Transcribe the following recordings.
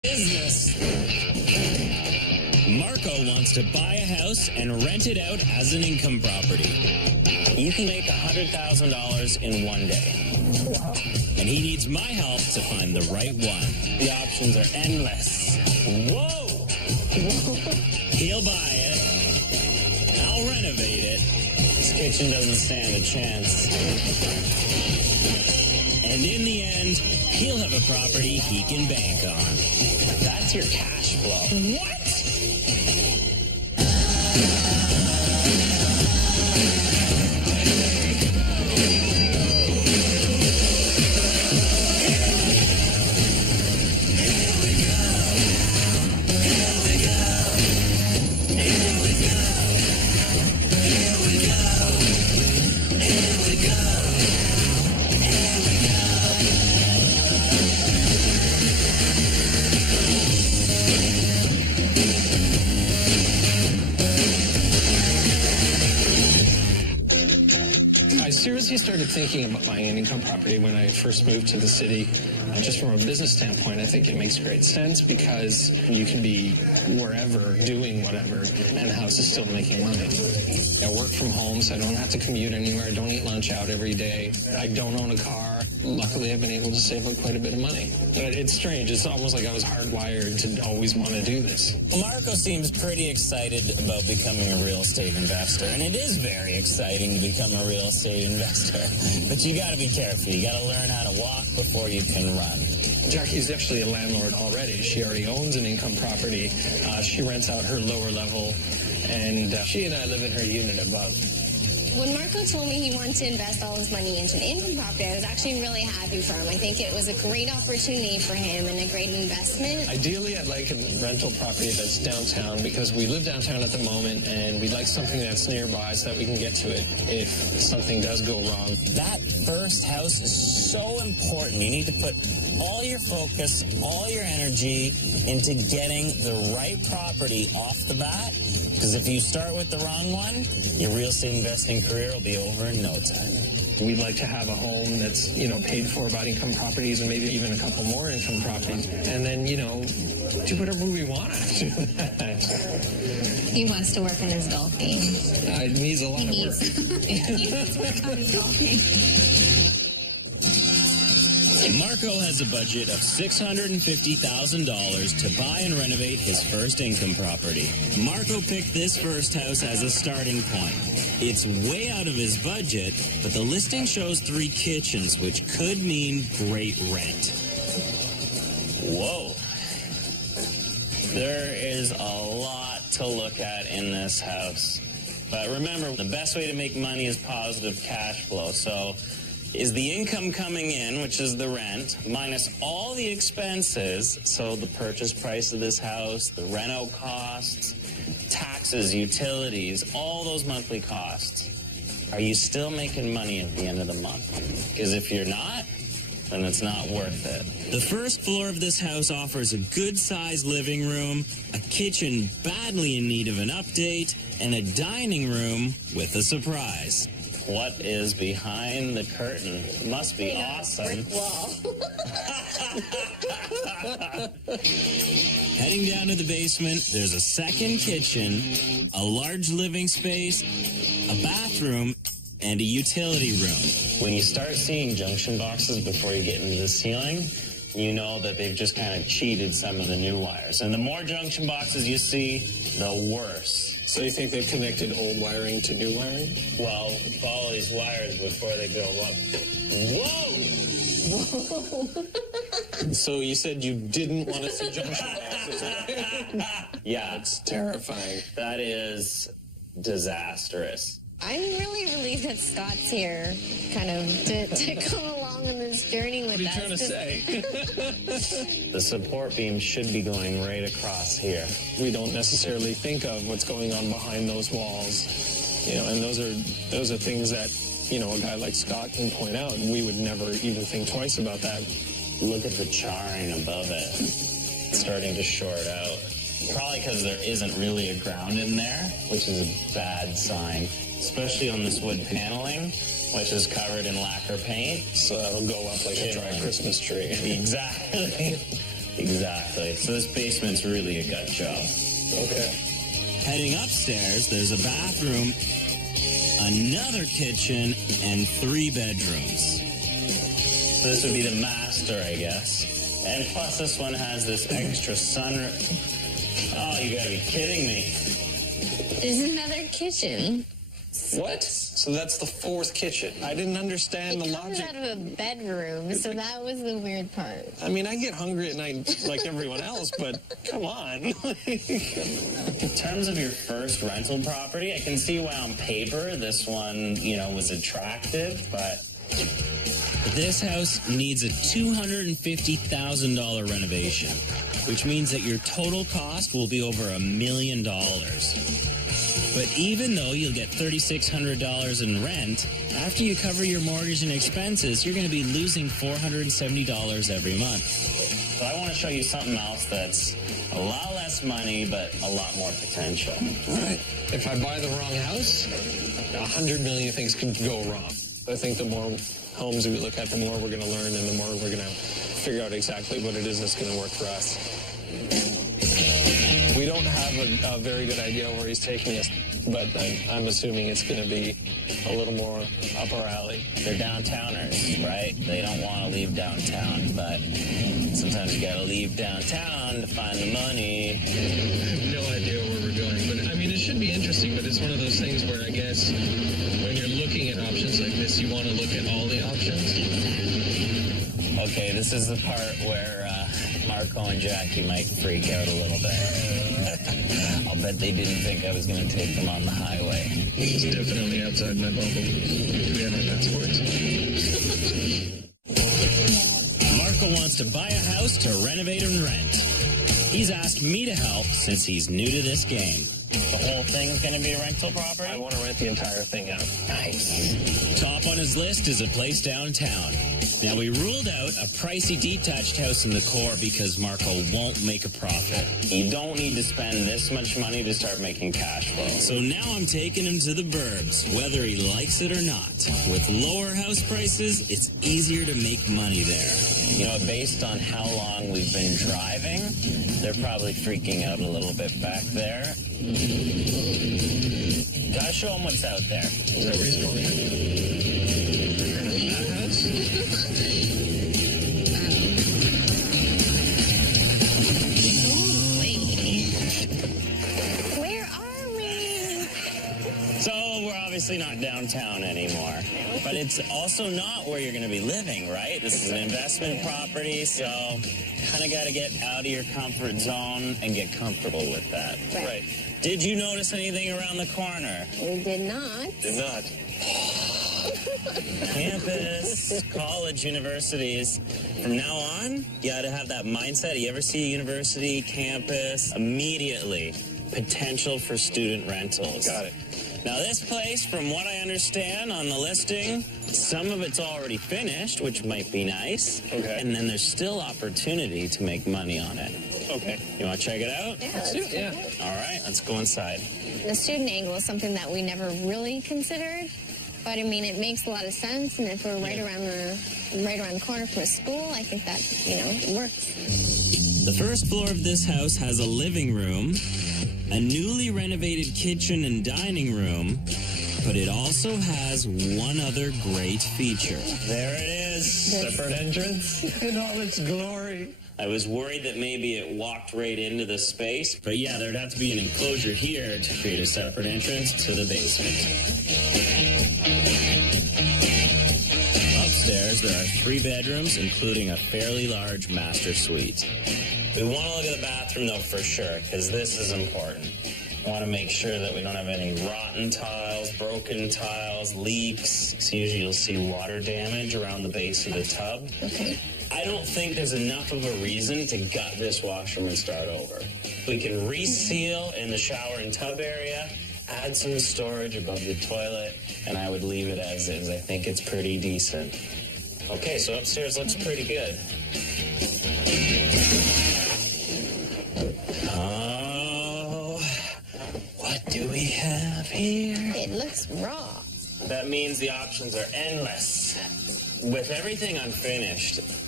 Business. Marco wants to buy a house and rent it out as an income property. You can make $100,000 in one day. Wow. And he needs my help to find the right one. The options are endless. Whoa! He'll buy it. I'll renovate it. This kitchen doesn't stand a chance. And in the end, he'll have a property he can bank on. That's your cash flow. What? I seriously started thinking about buying an income property when I first moved to the city. Just from a business standpoint, I think it makes great sense because you can be wherever doing whatever and the house is still making money. I work from home, so I don't have to commute anywhere. I don't eat lunch out every day. I don't own a car. Luckily, I've been able to save up quite a bit of money. But it's strange. It's almost like I was hardwired to always want to do this. Marco seems pretty excited about becoming a real estate investor, and it is very exciting to become a real estate investor. But you got to be careful. You got to learn how to walk before you can run. Jackie's actually a landlord already. She already owns an income property. She rents out her lower level, and she and I live in her unit above. When Marco told me he wanted to invest all his money into an income property, I was actually really happy for him. I think it was a great opportunity for him and a great investment. Ideally, I'd like a rental property that's downtown because we live downtown at the moment and we'd like something that's nearby so that we can get to it if something does go wrong. That first house is so important. You need to put all your focus, all your energy into getting the right property off the bat. Because if you start with the wrong one, your real estate investing career will be over in no time. We'd like to have a home that's, paid for by income properties and maybe even a couple more income properties. And then, do whatever we want after that. He wants to work on his golf game. It needs a lot of work. He needs to work on his golf game. Marco has a budget of $650,000 to buy and renovate his first income property. Marco picked this first house as a starting point. It's way out of his budget, but the listing shows 3 kitchens, which could mean great rent. Whoa. There is a lot to look at in this house. But remember, the best way to make money is positive cash flow. So is the income coming in, which is the rent, minus all the expenses, so the purchase price of this house, the reno costs, taxes, utilities, all those monthly costs. Are you still making money at the end of the month? Because if you're not, then it's not worth it. The first floor of this house offers a good-sized living room, a kitchen badly in need of an update, and a dining room with a surprise. What is behind the curtain? It must be awesome. Heading down to the basement, there's a second kitchen, a large living space, a bathroom, and a utility room. When you start seeing junction boxes before you get into the ceiling, you know that they've just kind of cheated some of the new wires. And the more junction boxes you see, the worse. So you think they've connected old wiring to new wiring? Well, follow these wires before they go up. Whoa! So you said you didn't want to see junction boxes. Yeah. It's terrifying. That is disastrous. I'm really relieved that Scott's here, kind of, to come along on this journey with us. What are you trying to say? The support beam should be going right across here. We don't necessarily think of what's going on behind those walls, and those are things that, a guy like Scott can point out. We would never even think twice about that. Look at the charring above it. It's starting to short out. Probably because there isn't really a ground in there, which is a bad sign. Especially on this wood paneling, which is covered in lacquer paint. So that'll go up like a dry Christmas tree. Exactly. Exactly. So this basement's really a gut job. Okay. Heading upstairs, there's a bathroom, another kitchen, and 3 bedrooms. So this would be the master, I guess. And plus this one has this extra sunroof. Oh, you gotta be kidding me. There's another kitchen. What? So that's the 4th kitchen. I didn't understand the It comes logic. out of a bedroom, so that was the weird part. I mean, I get hungry at night like everyone else, but come on. In terms of your first rental property, I can see why on paper this one, was attractive, but this house needs a $250,000 renovation, which means that your total cost will be over $1 million. But even though you'll get $3,600 in rent, after you cover your mortgage and expenses, you're going to be losing $470 every month. So I want to show you something else that's a lot less money, but a lot more potential. All right. If I buy the wrong house, 100 million things could go wrong. I think the more homes we look at, the more we're going to learn and the more we're going to figure out exactly what it is that's going to work for us. We don't have a very good idea where he's taking us, but I'm assuming it's going to be a little more up our alley. They're downtowners, right? They don't want to leave downtown, but sometimes you got to leave downtown to find the money. I have no idea where we're going, but I mean, it should be interesting, but it's one of those things where I guess when you're looking at options like this, you want to look at all the options. Okay, this is the part where Marco and Jackie might freak out a little bit. I'll bet they didn't think I was going to take them on the highway. It's definitely outside my bubble. Do we have our passports? Marco wants to buy a house to renovate and rent. He's asked me to help since he's new to this game. The whole thing is going to be a rental property? I want to rent the entire thing out. Nice. Top on his list is a place downtown. Now, we ruled out a pricey detached house in the core because Marco won't make a profit. You don't need to spend this much money to start making cash flow. So now I'm taking him to the burbs, whether he likes it or not. With lower house prices, it's easier to make money there. Based on how long we've been driving, they're probably freaking out a little bit back there. Gotta show them what's out there. Is that where he's going? That house? Where are we? So we're obviously not downtown anymore, but it's also not where you're going to be living, right? This is an investment property, so kind of got to get out of your comfort zone and get comfortable with that. Right. Did you notice anything around the corner? We did not. Did not. Campus, college, universities. From now on, you got to have that mindset. You ever see a university, campus, immediately potential for student rentals. Got it. Now, this place, from what I understand on the listing, some of it's already finished, which might be nice. Okay. And then there's still opportunity to make money on it. Okay. You want to check it out? Yeah, Let's do it, yeah. All right, let's go inside. The student angle is something that we never really considered, but I mean, it makes a lot of sense. And if we're right around the corner from a school, I think that it works. The first floor of this house has a living room, a newly renovated kitchen and dining room, but it also has one other great feature. There it is. Separate entrance in all its glory. I was worried that maybe it walked right into the space, but yeah, there'd have to be an enclosure here to create a separate entrance to the basement. Upstairs, there are 3 bedrooms, including a fairly large master suite. We want to look at the bathroom, though, for sure, because this is important. We want to make sure that we don't have any rotten tiles, broken tiles, leaks. So usually you'll see water damage around the base of the tub. Okay. I don't think there's enough of a reason to gut this washroom and start over. We can reseal in the shower and tub area, add some storage above the toilet, and I would leave it as is. I think it's pretty decent. Okay, so upstairs looks pretty good. Oh, what do we have here? It looks raw. That means the options are endless. With everything unfinished,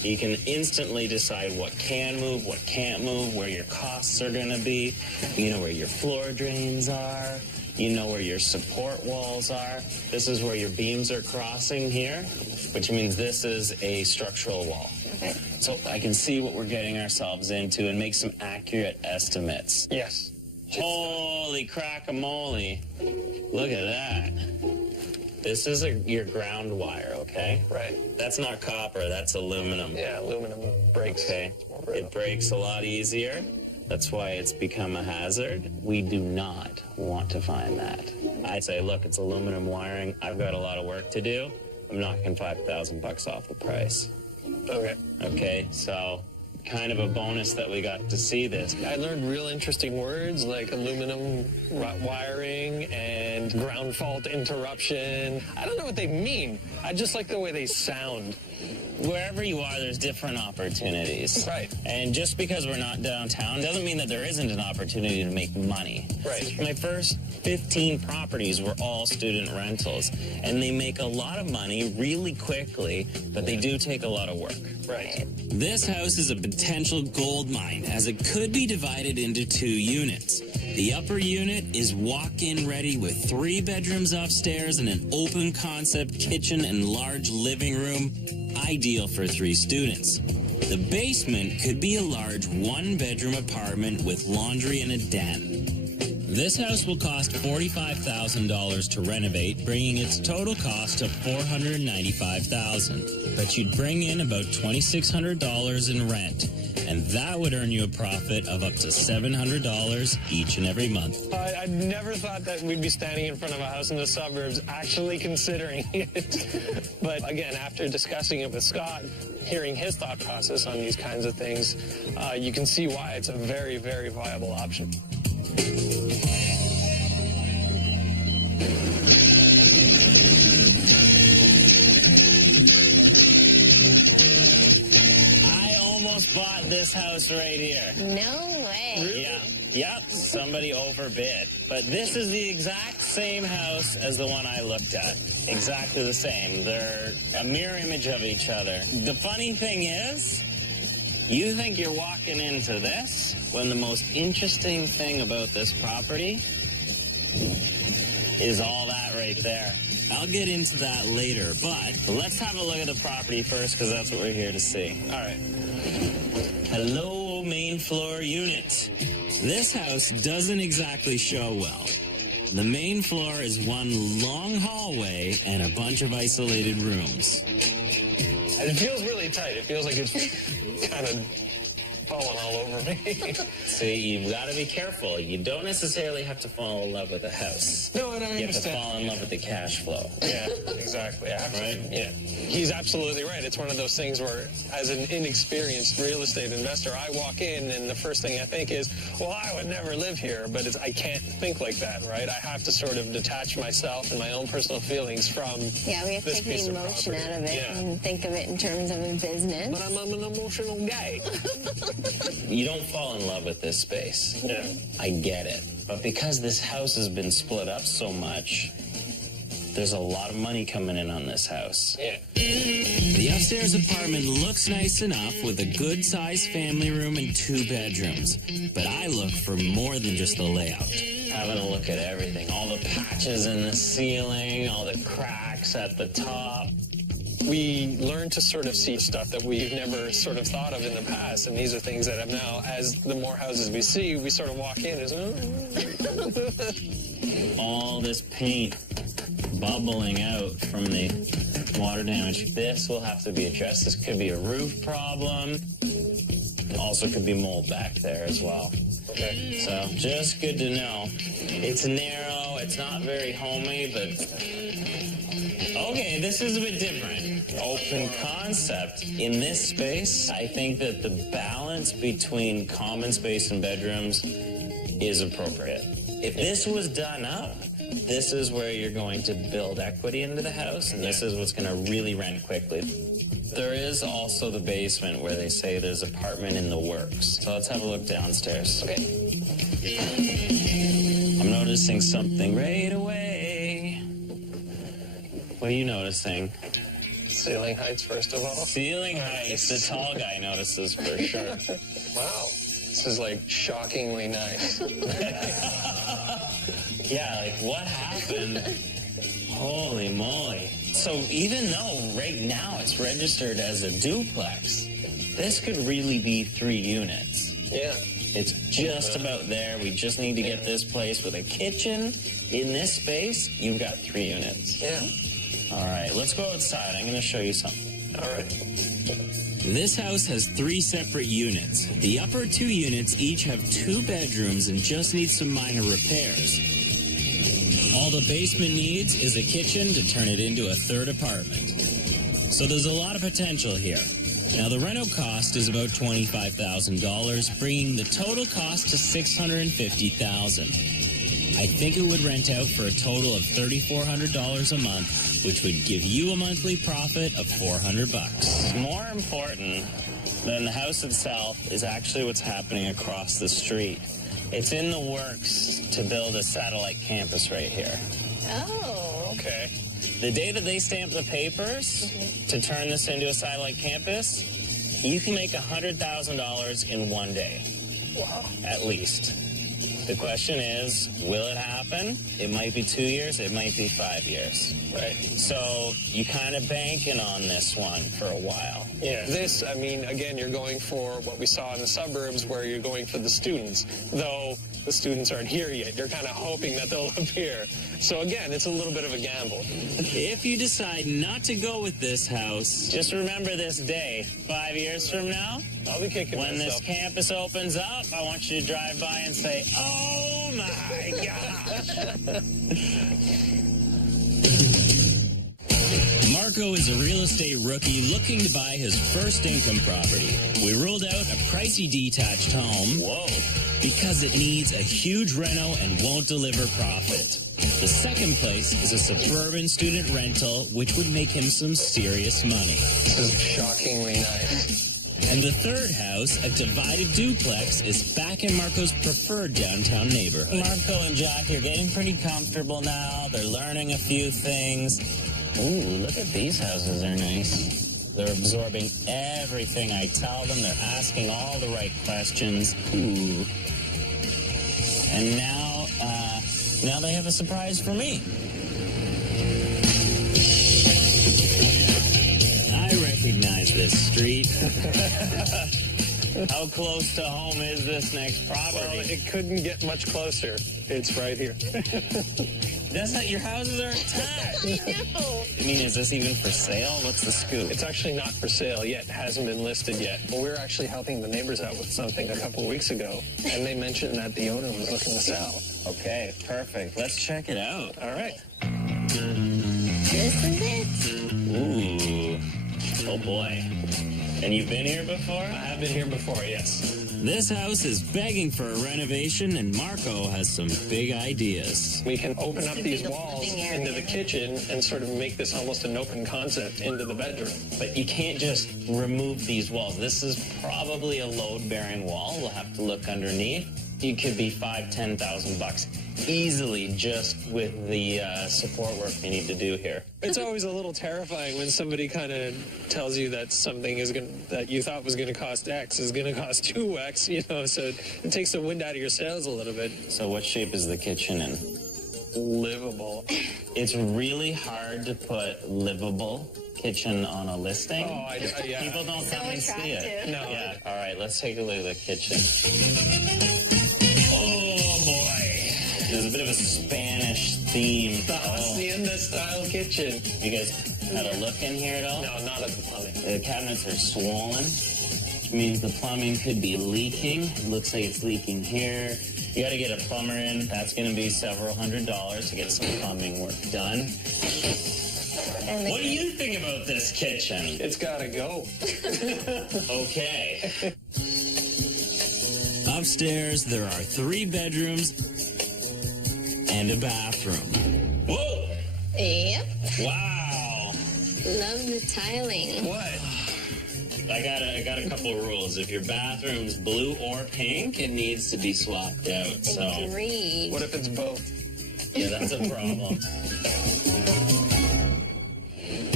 You can instantly decide what can move, what can't move, where your costs are going to be. You know where your floor drains are. You know where your support walls are. This is where your beams are crossing here, which means this is a structural wall. Okay. So I can see what we're getting ourselves into and make some accurate estimates. Yes. Holy crack-a-mole. Look at that. This is your ground wire, okay? Right. That's not copper, that's aluminum. Yeah, aluminum breaks. Okay. It breaks a lot easier. That's why it's become a hazard. We do not want to find that. I'd say, look, it's aluminum wiring. I've got a lot of work to do. I'm knocking $5,000 off the price. Okay. Okay, so kind of a bonus that we got to see this. I learned real interesting words like aluminum wiring and ground fault interruption. I don't know what they mean. I just like the way they sound. Wherever you are, there's different opportunities. Right. And just because we're not downtown doesn't mean that there isn't an opportunity to make money. Right. My first 15 properties were all student rentals, and they make a lot of money really quickly, but they do take a lot of work. Right. This house is a potential gold mine, as it could be divided into 2 units. The upper unit is walk-in ready with 3 bedrooms upstairs and an open concept kitchen and large living room, ideal for 3 students. The basement could be a large 1-bedroom apartment with laundry and a den. This house will cost $45,000 to renovate, bringing its total cost to $495,000. But you'd bring in about $2,600 in rent, and that would earn you a profit of up to $700 each and every month. I never thought that we'd be standing in front of a house in the suburbs actually considering it. But again, after discussing it with Scott, hearing his thought process on these kinds of things, you can see why it's a very, very viable option. I almost bought this house right here. No way. Yep, somebody overbid. But this is the exact same house as the one I looked at. Exactly the same. They're a mirror image of each other. The funny thing is, you think you're walking into this when the most interesting thing about this property is all that right there. I'll get into that later, but let's have a look at the property first, because that's what we're here to see. All right. Hello, main floor unit. This house doesn't exactly show well. The main floor is one long hallway and a bunch of isolated rooms. And it feels really tight. It feels like it's kind of falling all over me. See, you've got to be careful. You don't necessarily have to fall in love with a house. No, and I You have to understand. fall in love with the cash flow. Yeah, exactly. Right? Yeah. He's absolutely right. It's one of those things where, as an inexperienced real estate investor, I walk in and the first thing I think is, well, I would never live here, but I can't think like that, right? I have to sort of detach myself and my own personal feelings from Yeah, we have to this take the piece of emotion property. out of it Yeah. and think of it in terms of a business. But I'm an emotional guy. You don't fall in love with this space. Yeah. I get it. But because this house has been split up so much, there's a lot of money coming in on this house. Yeah. The upstairs apartment looks nice enough with a good-sized family room and 2 bedrooms. But I look for more than just the layout. Having a look at everything. All the patches in the ceiling, all the cracks at the top. We learn to sort of see stuff that we've never sort of thought of in the past, and these are things that have now, as the more houses we see, we sort of walk in as, All this paint bubbling out from the water damage. This will have to be addressed. This could be a roof problem. Also could be mold back there as well. Okay. So just good to know. It's narrow. It's not very homey, but okay, this is a bit different. Open concept. In this space, I think that the balance between common space and bedrooms is appropriate. If this was done up, this is where you're going to build equity into the house, and this is what's going to really rent quickly. There is also the basement where they say there's an apartment in the works. So let's have a look downstairs. Okay. I'm noticing something right away. What are you noticing? Ceiling heights, first of all. Ceiling heights, the tall guy notices for sure. Wow. This is like shockingly nice. Yeah, like what happened? Holy moly. So even though right now it's registered as a duplex, this could really be 3 units. Yeah. It's just about there. We just need to get this place with a kitchen. In this space, you've got 3 units. Yeah. All right, let's go outside. I'm going to show you something. All right. This house has 3 separate units. The upper 2 units each have 2 bedrooms and just need some minor repairs. All the basement needs is a kitchen to turn it into a 3rd apartment. So there's a lot of potential here. Now the reno cost is about $25,000, bringing the total cost to $650,000. I think it would rent out for a total of $3,400 a month, which would give you a monthly profit of $400. More important than the house itself is actually what's happening across the street. It's in the works to build a satellite campus right here. Oh. Okay. The day that they stamp the papers to turn this into a satellite campus, you can make $100,000 in 1 day. Wow. At least. The question is, will it happen? It might be 2 years, it might be 5 years. Right. So you kind of banking on this one for a while. Yeah. This, I mean, again, you're going for what we saw in the suburbs where you're going for the students, though the students aren't here yet. You're kind of hoping that they'll appear. So again, it's a little bit of a gamble. If you decide not to go with this house, just remember this day, 5 years from now, I'll be kicking when this myself. campus opens up, I want you to drive by and say, oh my gosh. Marco is a real estate rookie looking to buy his first income property. We ruled out a pricey detached home. Whoa. Because it needs a huge reno and won't deliver profit. The second place is a suburban student rental, which would make him some serious money. This is shockingly nice. And the third house, a divided duplex, is back in Marco's preferred downtown neighborhood. Marco and Jackie are getting pretty comfortable now. They're learning a few things. Ooh, look at these houses. They're nice. They're absorbing everything I tell them. They're asking all the right questions. Ooh. And now they have a surprise for me. I recognize this street. How close to home is this next property? Well, it couldn't get much closer. It's right here. That's not, your houses are attached. I know. I mean, is this even for sale? What's the scoop? It's actually not for sale yet. Hasn't been listed yet. We were actually helping the neighbors out with something a couple of weeks ago, and they mentioned that the owner was looking to sell. Okay, perfect. Let's check it out. All right. This is it. Ooh. Oh boy. And you've been here before? I have been here before, yes. This house is begging for a renovation, and Marco has some big ideas. We can open up these walls living area. into the kitchen and sort of make this almost an open concept into the bedroom. But you can't just remove these walls. This is probably a load-bearing wall. We'll have to look underneath. It could be $5,000-$10,000 easily just with the support work we need to do here. It's always a little terrifying when somebody kind of tells you that something is that you thought was going to cost X is going to cost 2X, you know, so it takes the wind out of your sails a little bit. So what shape is the kitchen in? Livable. It's really hard to put livable kitchen on a listing. Oh, yeah. People don't come and see it. attractive. No. Yeah. All right, let's take a look at the kitchen. Oh boy. There's a bit of a Spanish theme. The hacienda-style kitchen. You guys had a look in here at all? No, not at the plumbing. The cabinets are swollen, which means the plumbing could be leaking. Looks like it's leaking here. You got to get a plumber in. That's going to be several $100s to get some plumbing work done. And What do you think about this kitchen? It's got to go. Okay. Upstairs, there are 3 bedrooms and a bathroom. Whoa! Yep. Wow! Love the tiling. What? I got a couple of rules. If your bathroom's blue or pink, it needs to be swapped out. So Agreed. What if it's both? yeah, that's a problem.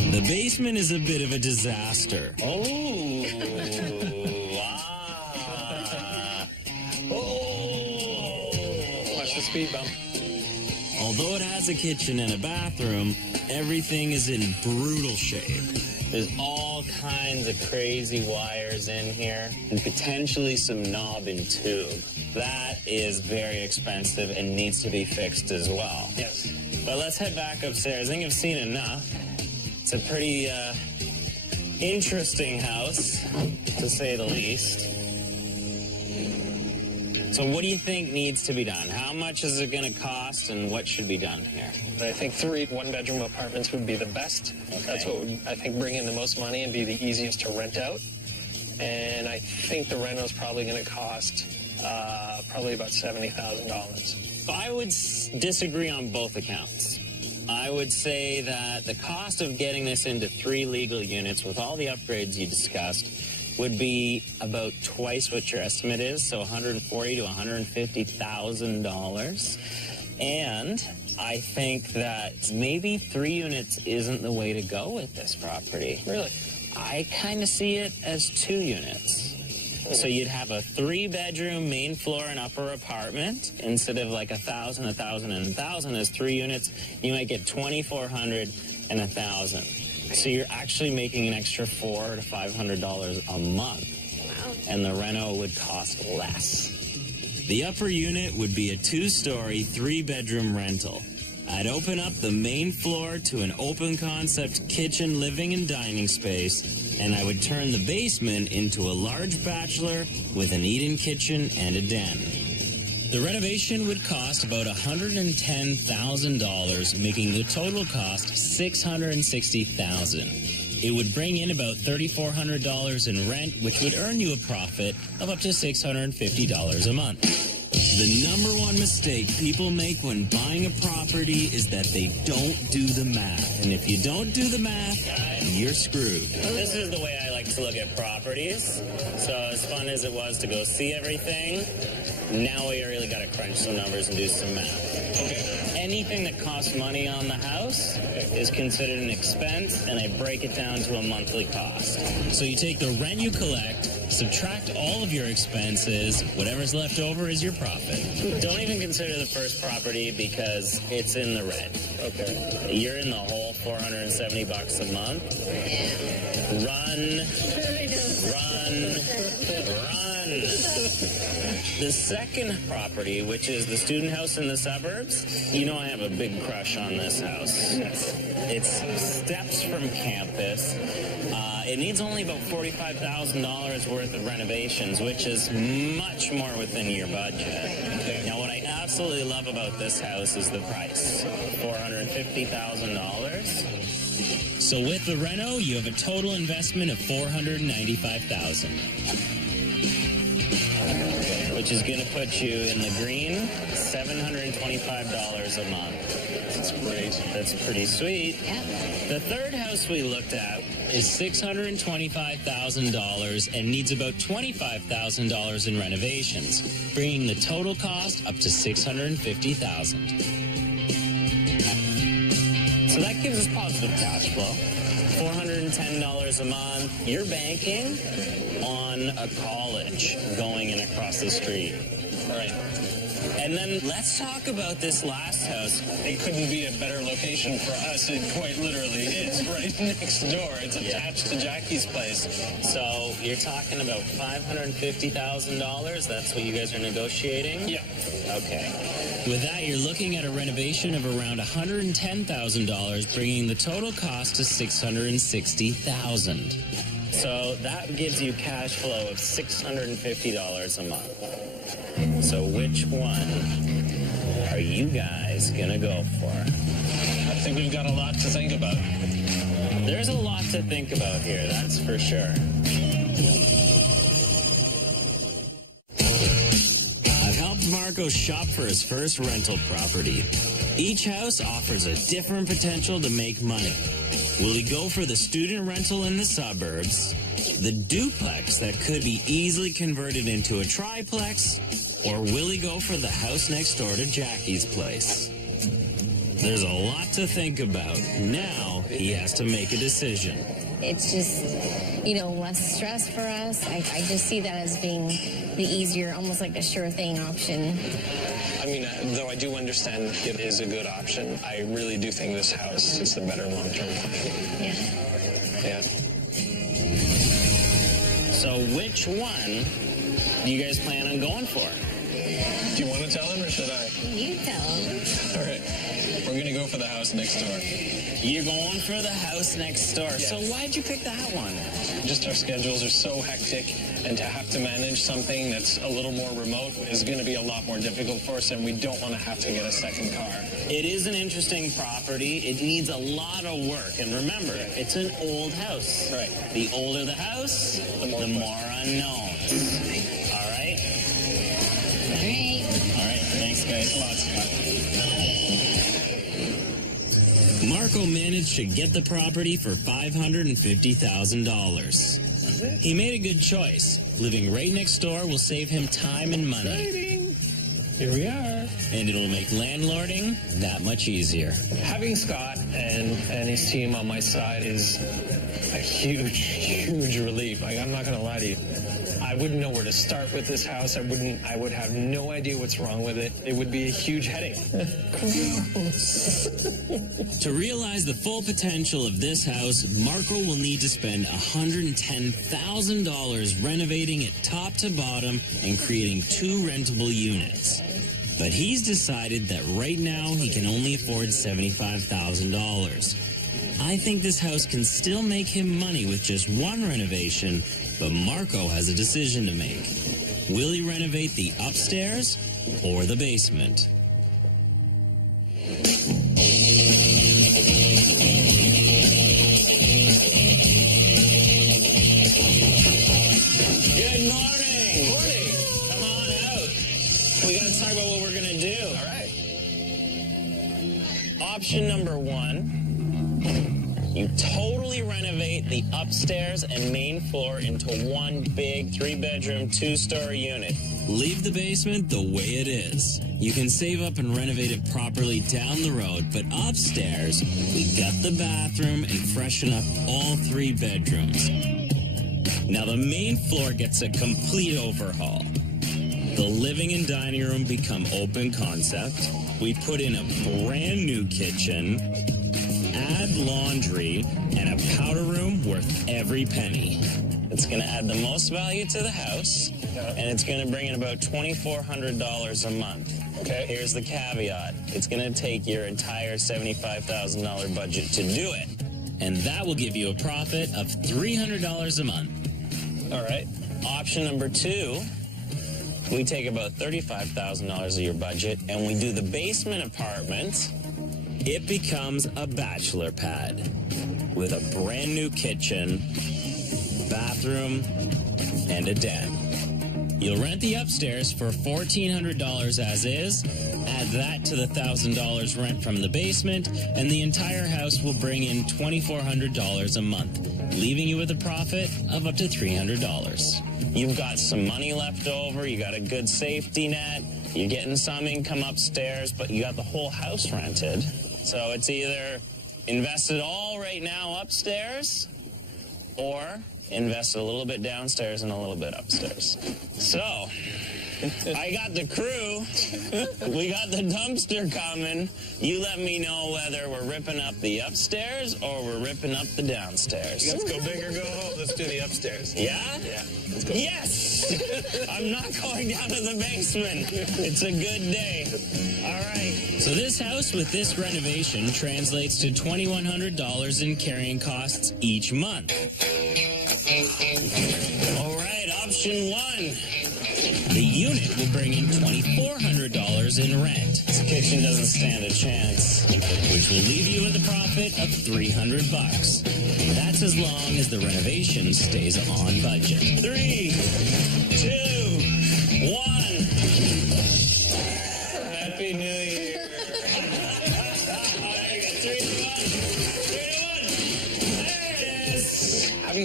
The basement is a bit of a disaster. Oh. Watch the speed bump. Although it has a kitchen and a bathroom, everything is in brutal shape. There's all kinds of crazy wires in here and potentially some knob and tube. That is very expensive and needs to be fixed as well. Yes. But let's head back upstairs. I think I've seen enough. It's a pretty interesting house, to say the least. So what do you think needs to be done? How much is it going to cost, and what should be done here? I think 3 one-bedroom apartments would be the best. Okay. That's what would, I think, bring in the most money and be the easiest to rent out. And I think the reno is probably going to cost probably about $70,000. I would disagree on both accounts. I would say that the cost of getting this into 3 legal units with all the upgrades you discussed would be about twice what your estimate is, so $140,000 to $150,000. And I think that maybe 3 units isn't the way to go with this property. Really? I kind of see it as 2 units. So you'd have a 3-bedroom main floor and upper apartment instead of like 1,000, 1,000, and 1,000 as 3 units. You might get 2,400 and 1,000. So you're actually making an extra $400 to $500 a month. Wow. And the reno would cost less. The upper unit would be a 2-story, 3-bedroom rental. I'd open up the main floor to an open concept kitchen, living, and dining space, and I would turn the basement into a large bachelor with an eat-in kitchen and a den. The renovation would cost about $110,000, making the total cost $660,000. It would bring in about $3,400 in rent, which would earn you a profit of up to $650 a month. The number one mistake people make when buying a property is that they don't do the math. And if you don't do the math, you're screwed. This is the way I like to look at properties. So as fun as it was to go see everything, now we really got to crunch some numbers and do some math. Okay. Anything that costs money on the house is considered an expense, and I break it down to a monthly cost. So you take the rent you collect, subtract all of your expenses, whatever's left over is your profit. Don't even consider the first property because it's in the red. Okay. You're in the whole $470 a month. Run. The second property, which is the student house in the suburbs, you know I have a big crush on this house. It's steps from campus. It needs only about $45,000 worth of renovations, which is much more within your budget. Now, what I absolutely love about this house is the price, $450,000. So with the reno, you have a total investment of $495,000. Which is going to put you in the green, $725 a month. That's great. That's pretty sweet. Yeah. The third house we looked at is $625,000 and needs about $25,000 in renovations, bringing the total cost up to $650,000. So that gives us positive cash flow. $410 a month. You're banking on a college going in across the street. All right. And then let's talk about this last house. It couldn't be a better location for us. It quite literally is right next door. It's attached to Jackie's place. So you're talking about $550,000? That's what you guys are negotiating? Yeah. Okay. With that, you're looking at a renovation of around $110,000, bringing the total cost to $660,000. So that gives you cash flow of $650 a month. So which one are you guys gonna go for? I think we've got a lot to think about. There's a lot to think about here, that's for sure. I've helped Marco shop for his first rental property. Each house offers a different potential to make money. Will he go for the student rental in the suburbs, the duplex that could be easily converted into a triplex, or will he go for the house next door to Jackie's place? There's a lot to think about. Now he has to make a decision. It's just, less stress for us. I just see that as being the easier, almost like a sure thing option. I mean, though I do understand it is a good option, I really do think this house is the better long-term plan. Yeah. Yeah. So which one do you guys plan on going for? Do you want to tell him or should I? You tell them. All right. We're going to go for the house next door. You're going for the house next door. Yes. So why'd you pick that one? Just our schedules are so hectic, and to have to manage something that's a little more remote is going to be a lot more difficult for us, and we don't want to have to get a second car. It is an interesting property. It needs a lot of work. And remember, it's an old house. Right. The older the house, the more unknowns. All right? All right. All right. Thanks, guys. Lots. Marco managed to get the property for $550,000. He made a good choice. Living right next door will save him time and money. Here we are. And it'll make landlording that much easier. Having Scott and his team on my side is a huge relief. I'm not going to lie to you. I wouldn't know where to start with this house. I would have no idea what's wrong with it. It would be a huge headache. To realize the full potential of this house, Marco will need to spend $110,000 renovating it top to bottom and creating 2 rentable units. But he's decided that right now he can only afford $75,000. I think this house can still make him money with just 1 renovation, but Marco has a decision to make. Will he renovate the upstairs or the basement? Good morning. Morning. Come on out. We got to talk about what we're going to do. All right. Option number 1, you totally renovate the upstairs and main floor into one big 3-bedroom, 2-story unit. Leave the basement the way it is. You can save up and renovate it properly down the road, but upstairs, we gut the bathroom and freshen up all 3 bedrooms. Now the main floor gets a complete overhaul. The living and dining room become open concept. We put in a brand new kitchen, add laundry, and a powder room worth every penny. It's going to add the most value to the house, and it's going to bring in about $2,400 a month. Okay. Here's the caveat. It's going to take your entire $75,000 budget to do it, and that will give you a profit of $300 a month. All right. Option number 2, we take about $35,000 of your budget, and we do the basement apartment. It becomes a bachelor pad with a brand new kitchen, bathroom, and a den. You'll rent the upstairs for $1,400 as is, add that to the $1,000 rent from the basement, and the entire house will bring in $2,400 a month, leaving you with a profit of up to $300. You've got some money left over, you got a good safety net, you're getting some income upstairs, but you got the whole house rented. So it's either invest it all right now upstairs, or invest a little bit downstairs and a little bit upstairs. So, I got the crew. We got the dumpster coming. You let me know whether we're ripping up the upstairs or we're ripping up the downstairs. Let's go big or go home. Let's do the upstairs. Yeah? Yeah. Let's go. Yes! I'm not going down to the basement. It's a good day. All right. So this house with this renovation translates to $2,100 in carrying costs each month. All right, option 1. The unit will bring in $2,400 in rent. This kitchen doesn't stand a chance, which will leave you with a profit of $300. That's as long as the renovation stays on budget. 3, 2, 1. Happy New Year. All right, 3, 2, 1. 3, 2, 1. There it is. Having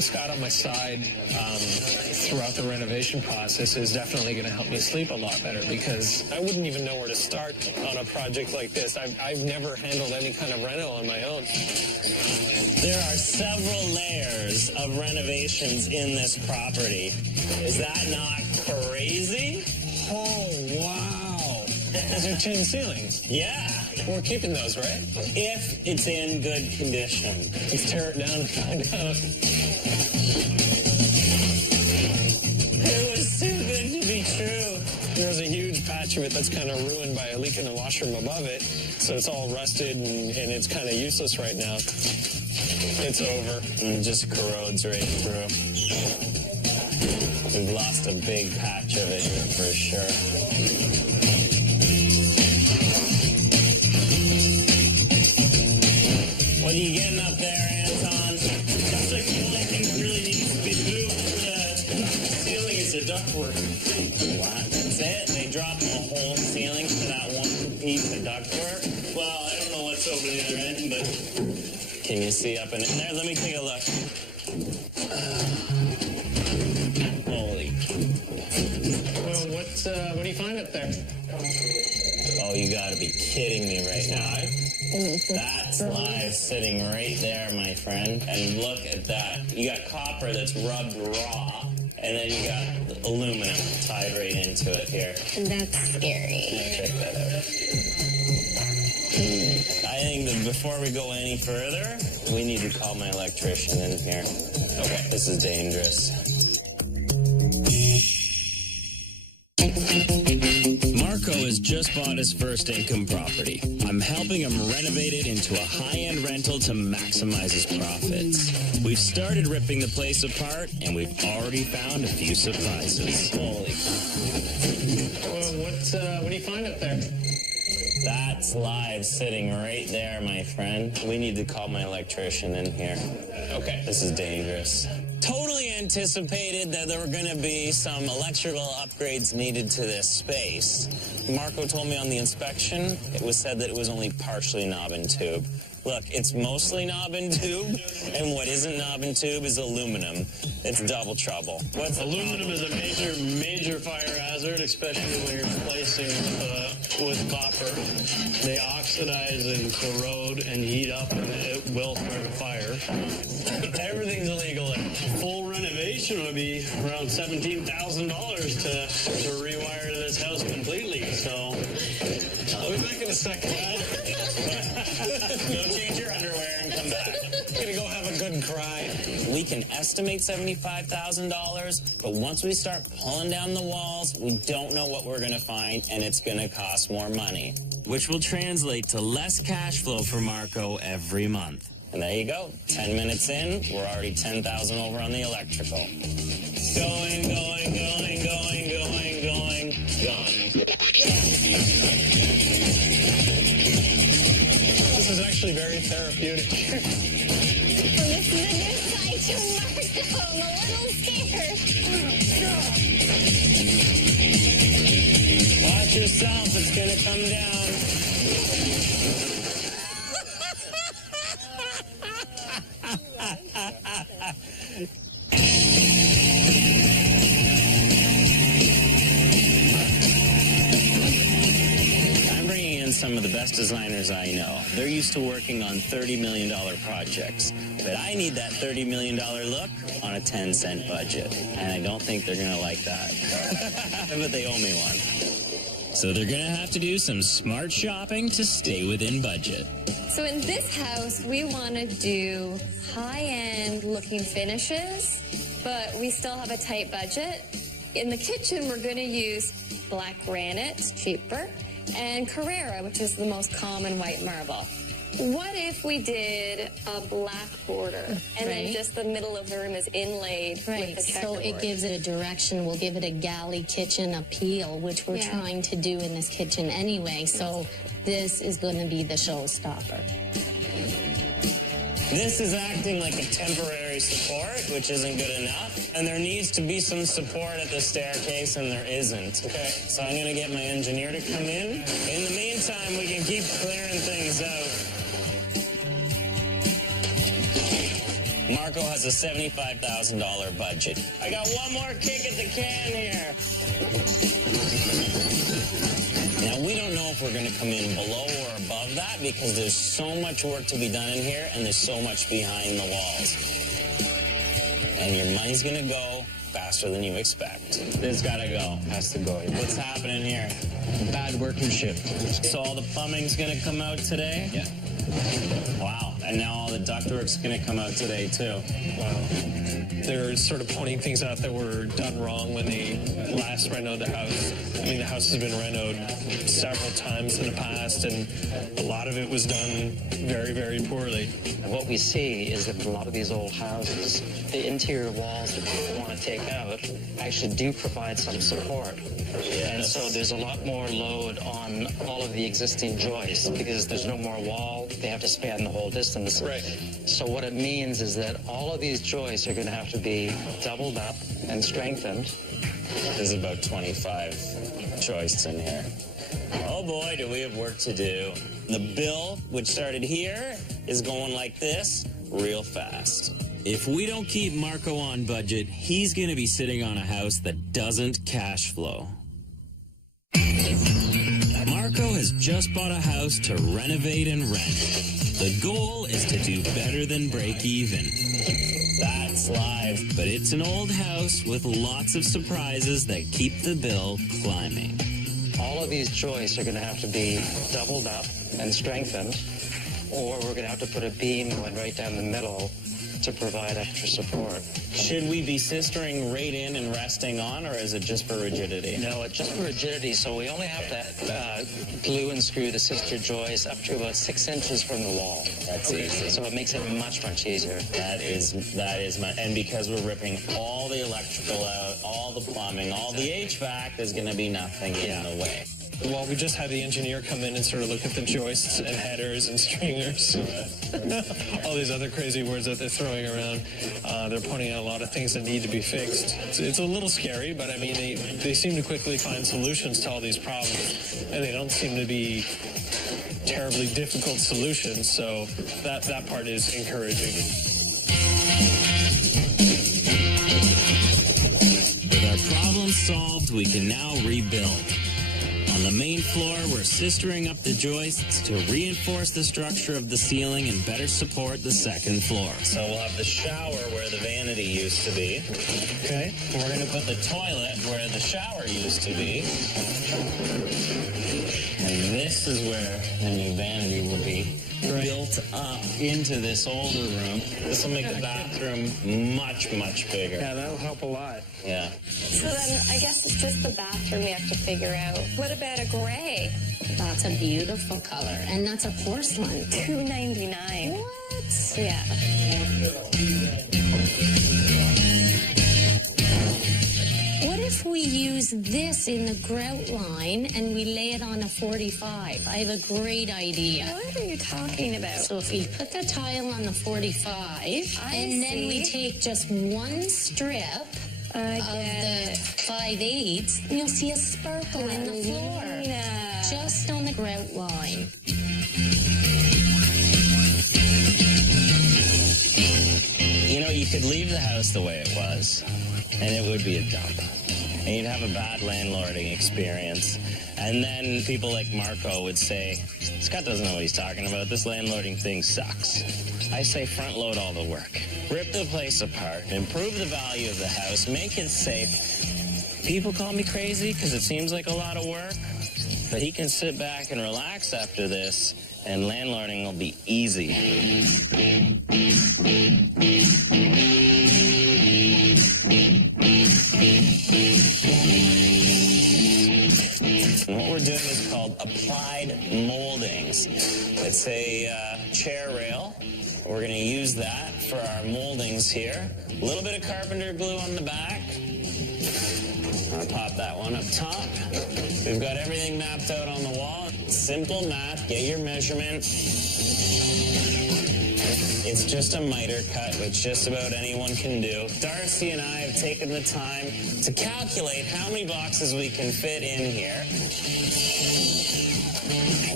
Scott on my side throughout the renovation process is definitely going to help me sleep a lot better, because I wouldn't even know where to start on a project like this. I've never handled any kind of reno on my own. There are several layers of renovations in this property. Is that not crazy? Oh, wow. Those are tin ceilings. Yeah. We're keeping those, right? If it's in good condition. Let's tear it down and find out. It was too good to be true. There's a huge patch of it that's kind of ruined by a leak in the washroom above it. So it's all rusted and it's kind of useless right now. It's over. And it just corrodes right through. We've lost a big patch of it for sure. What are you getting up there, Anton? That's like the only thing that really needs to be moved from the ceiling is the ductwork. What? That's it? They dropped the whole ceiling for that one piece of ductwork? Well, I don't know what's over the other end, but Can you see up in there? Let me take a look. Holy. Well, what do you find up there? Oh, you gotta be kidding me right now. That's live sitting right there, my friend. And look at that. You got copper that's rubbed raw, and then you got aluminum tied right into it here. That's scary. Check that out. I think that before we go any further, we need to call my electrician in here. Okay, this is dangerous. Marco has just bought his first income property. I'm helping him renovate it into a high-end rental to maximize his profits. We've started ripping the place apart, and we've already found a few surprises. Holy. Well, what do you find up there? That's live sitting right there, my friend. We need to call my electrician in here. Okay, this is dangerous. Totally anticipated that there were going to be some electrical upgrades needed to this space. Marco told me on the inspection, it was said that it was only partially knob and tube. Look, it's mostly knob and tube, and what isn't knob and tube is aluminum. It's double trouble. What's the aluminum problem? is a major fire hazard, especially when you're replacing with copper. They oxidize and corrode and heat up, and it will start a fire. Everything's illegal there. Full renovation would be around $17,000 to rewire this house completely. So I'll be back in a second. Go change your underwear and come back. I'm gonna go have a good cry. We can estimate $75,000, but once we start pulling down the walls, we don't know what we're going to find, and it's going to cost more money, which will translate to less cash flow for Marco every month. And there you go. 10 minutes in, we're already $10,000 over on the electrical. Going, going, going, going, going, going, gone. This is actually very therapeutic. So this is a new side to Marco. I'm a little scared. Watch yourself, it's going to come down. I'm bringing in some of the best designers I know. They're used to working on $30 million projects. But I need that $30 million look on a 10-cent budget. And I don't think they're going to like that. But they owe me one. So they're going to have to do some smart shopping to stay within budget. So in this house, we want to do high-end looking finishes, but we still have a tight budget. In the kitchen, we're going to use black granite, it's cheaper, and Carrara, which is the most common white marble. What if we did a black border and then just the middle of the room is inlaid with the So checkerboard? it gives it a direction. We'll give it a galley kitchen appeal, which we're trying to do in this kitchen anyway. So this is going to be the showstopper. This is acting like a temporary support, which isn't good enough. And there needs to be some support at the staircase, and there isn't. Okay. So I'm going to get my engineer to come in. In the meantime, we can keep clearing things out. Marco has a $75,000 budget. I got one more kick at the can here. Now, we don't know if we're going to come in below or above that because there's so much work to be done in here and there's so much behind the walls. And your money's going to go faster than you expect. This got to go. Has to go. What's happening here? Bad workmanship. So all the plumbing's going to come out today? Yeah. Wow. And now all the ductwork's going to come out today, too. Wow. They're sort of pointing things out that were done wrong when they last renoed the house. I mean, the house has been renoed several times in the past, and a lot of it was done very, very poorly. What we see is that in a lot of these old houses, the interior walls that people want to take out actually do provide some support. Yes. And so there's a lot more load on all of the existing joists because there's no more wall. They have to span the whole distance. Right. So what it means is that all of these joists are going to have to be doubled up and strengthened. There's about 25 joists in here. Oh boy, do we have work to do. The bill, which started here, is going like this real fast. If we don't keep Marco on budget, he's going to be sitting on a house that doesn't cash flow. Marco has just bought a house to renovate and rent. The goal is to do better than break even. That's live, but it's an old house with lots of surprises that keep the bill climbing. All of these joists are going to have to be doubled up and strengthened, or we're going to have to put a beam going right down the middle to provide extra support. Should we be sistering right in and resting on, or is it just for rigidity? No, it's just for rigidity, so we only have to glue and screw the sister joist up to about 6 inches from the wall. That's easy. So it makes it much, much easier. That is and because we're ripping all the electrical out, all the plumbing, all the HVAC, there's going to be nothing in the way. Well, we just had the engineer come in and sort of look at the joists and headers and stringers. All these other crazy words that they're throwing around. They're pointing out a lot of things that need to be fixed. It's a little scary, but I mean, they seem to quickly find solutions to all these problems. And they don't seem to be terribly difficult solutions, so that part is encouraging. With our problem solved, we can now rebuild. On the main floor, we're sistering up the joists to reinforce the structure of the ceiling and better support the second floor. So we'll have the shower where the vanity used to be. Okay. We're going to put the toilet where the shower used to be. And this is where the new vanity will be built up into this older room. This will make the bathroom much, much bigger. Yeah, that'll help a lot. Yeah. So then I guess it's just the bathroom we have to figure out. What about a gray? That's a beautiful color, and that's a porcelain. $299. What? Yeah. What if we use this in the grout line and we lay it on a 45? I have a great idea. What are you talking about? So if we put the tile on the 45, and then we take just one strip of the 5/8, you'll see a sparkle in the floor. Just on the grout line. You know, you could leave the house the way it was, and it would be a dump. And you'd have a bad landlording experience. And then people like Marco would say, Scott doesn't know what he's talking about. This landlording thing sucks. I say front load all the work. Rip the place apart. Improve the value of the house. Make it safe. People call me crazy because it seems like a lot of work. But he can sit back and relax after this, and landlording will be easy. And what we're doing is called applied moldings. It's a chair rail. We're going to use that for our moldings here. A little bit of carpenter glue on the back. I'll pop that one up top. We've got everything mapped out on the wall. Simple math, get your measurement. It's just a miter cut, which just about anyone can do. Darcy and I have taken the time to calculate how many boxes we can fit in here.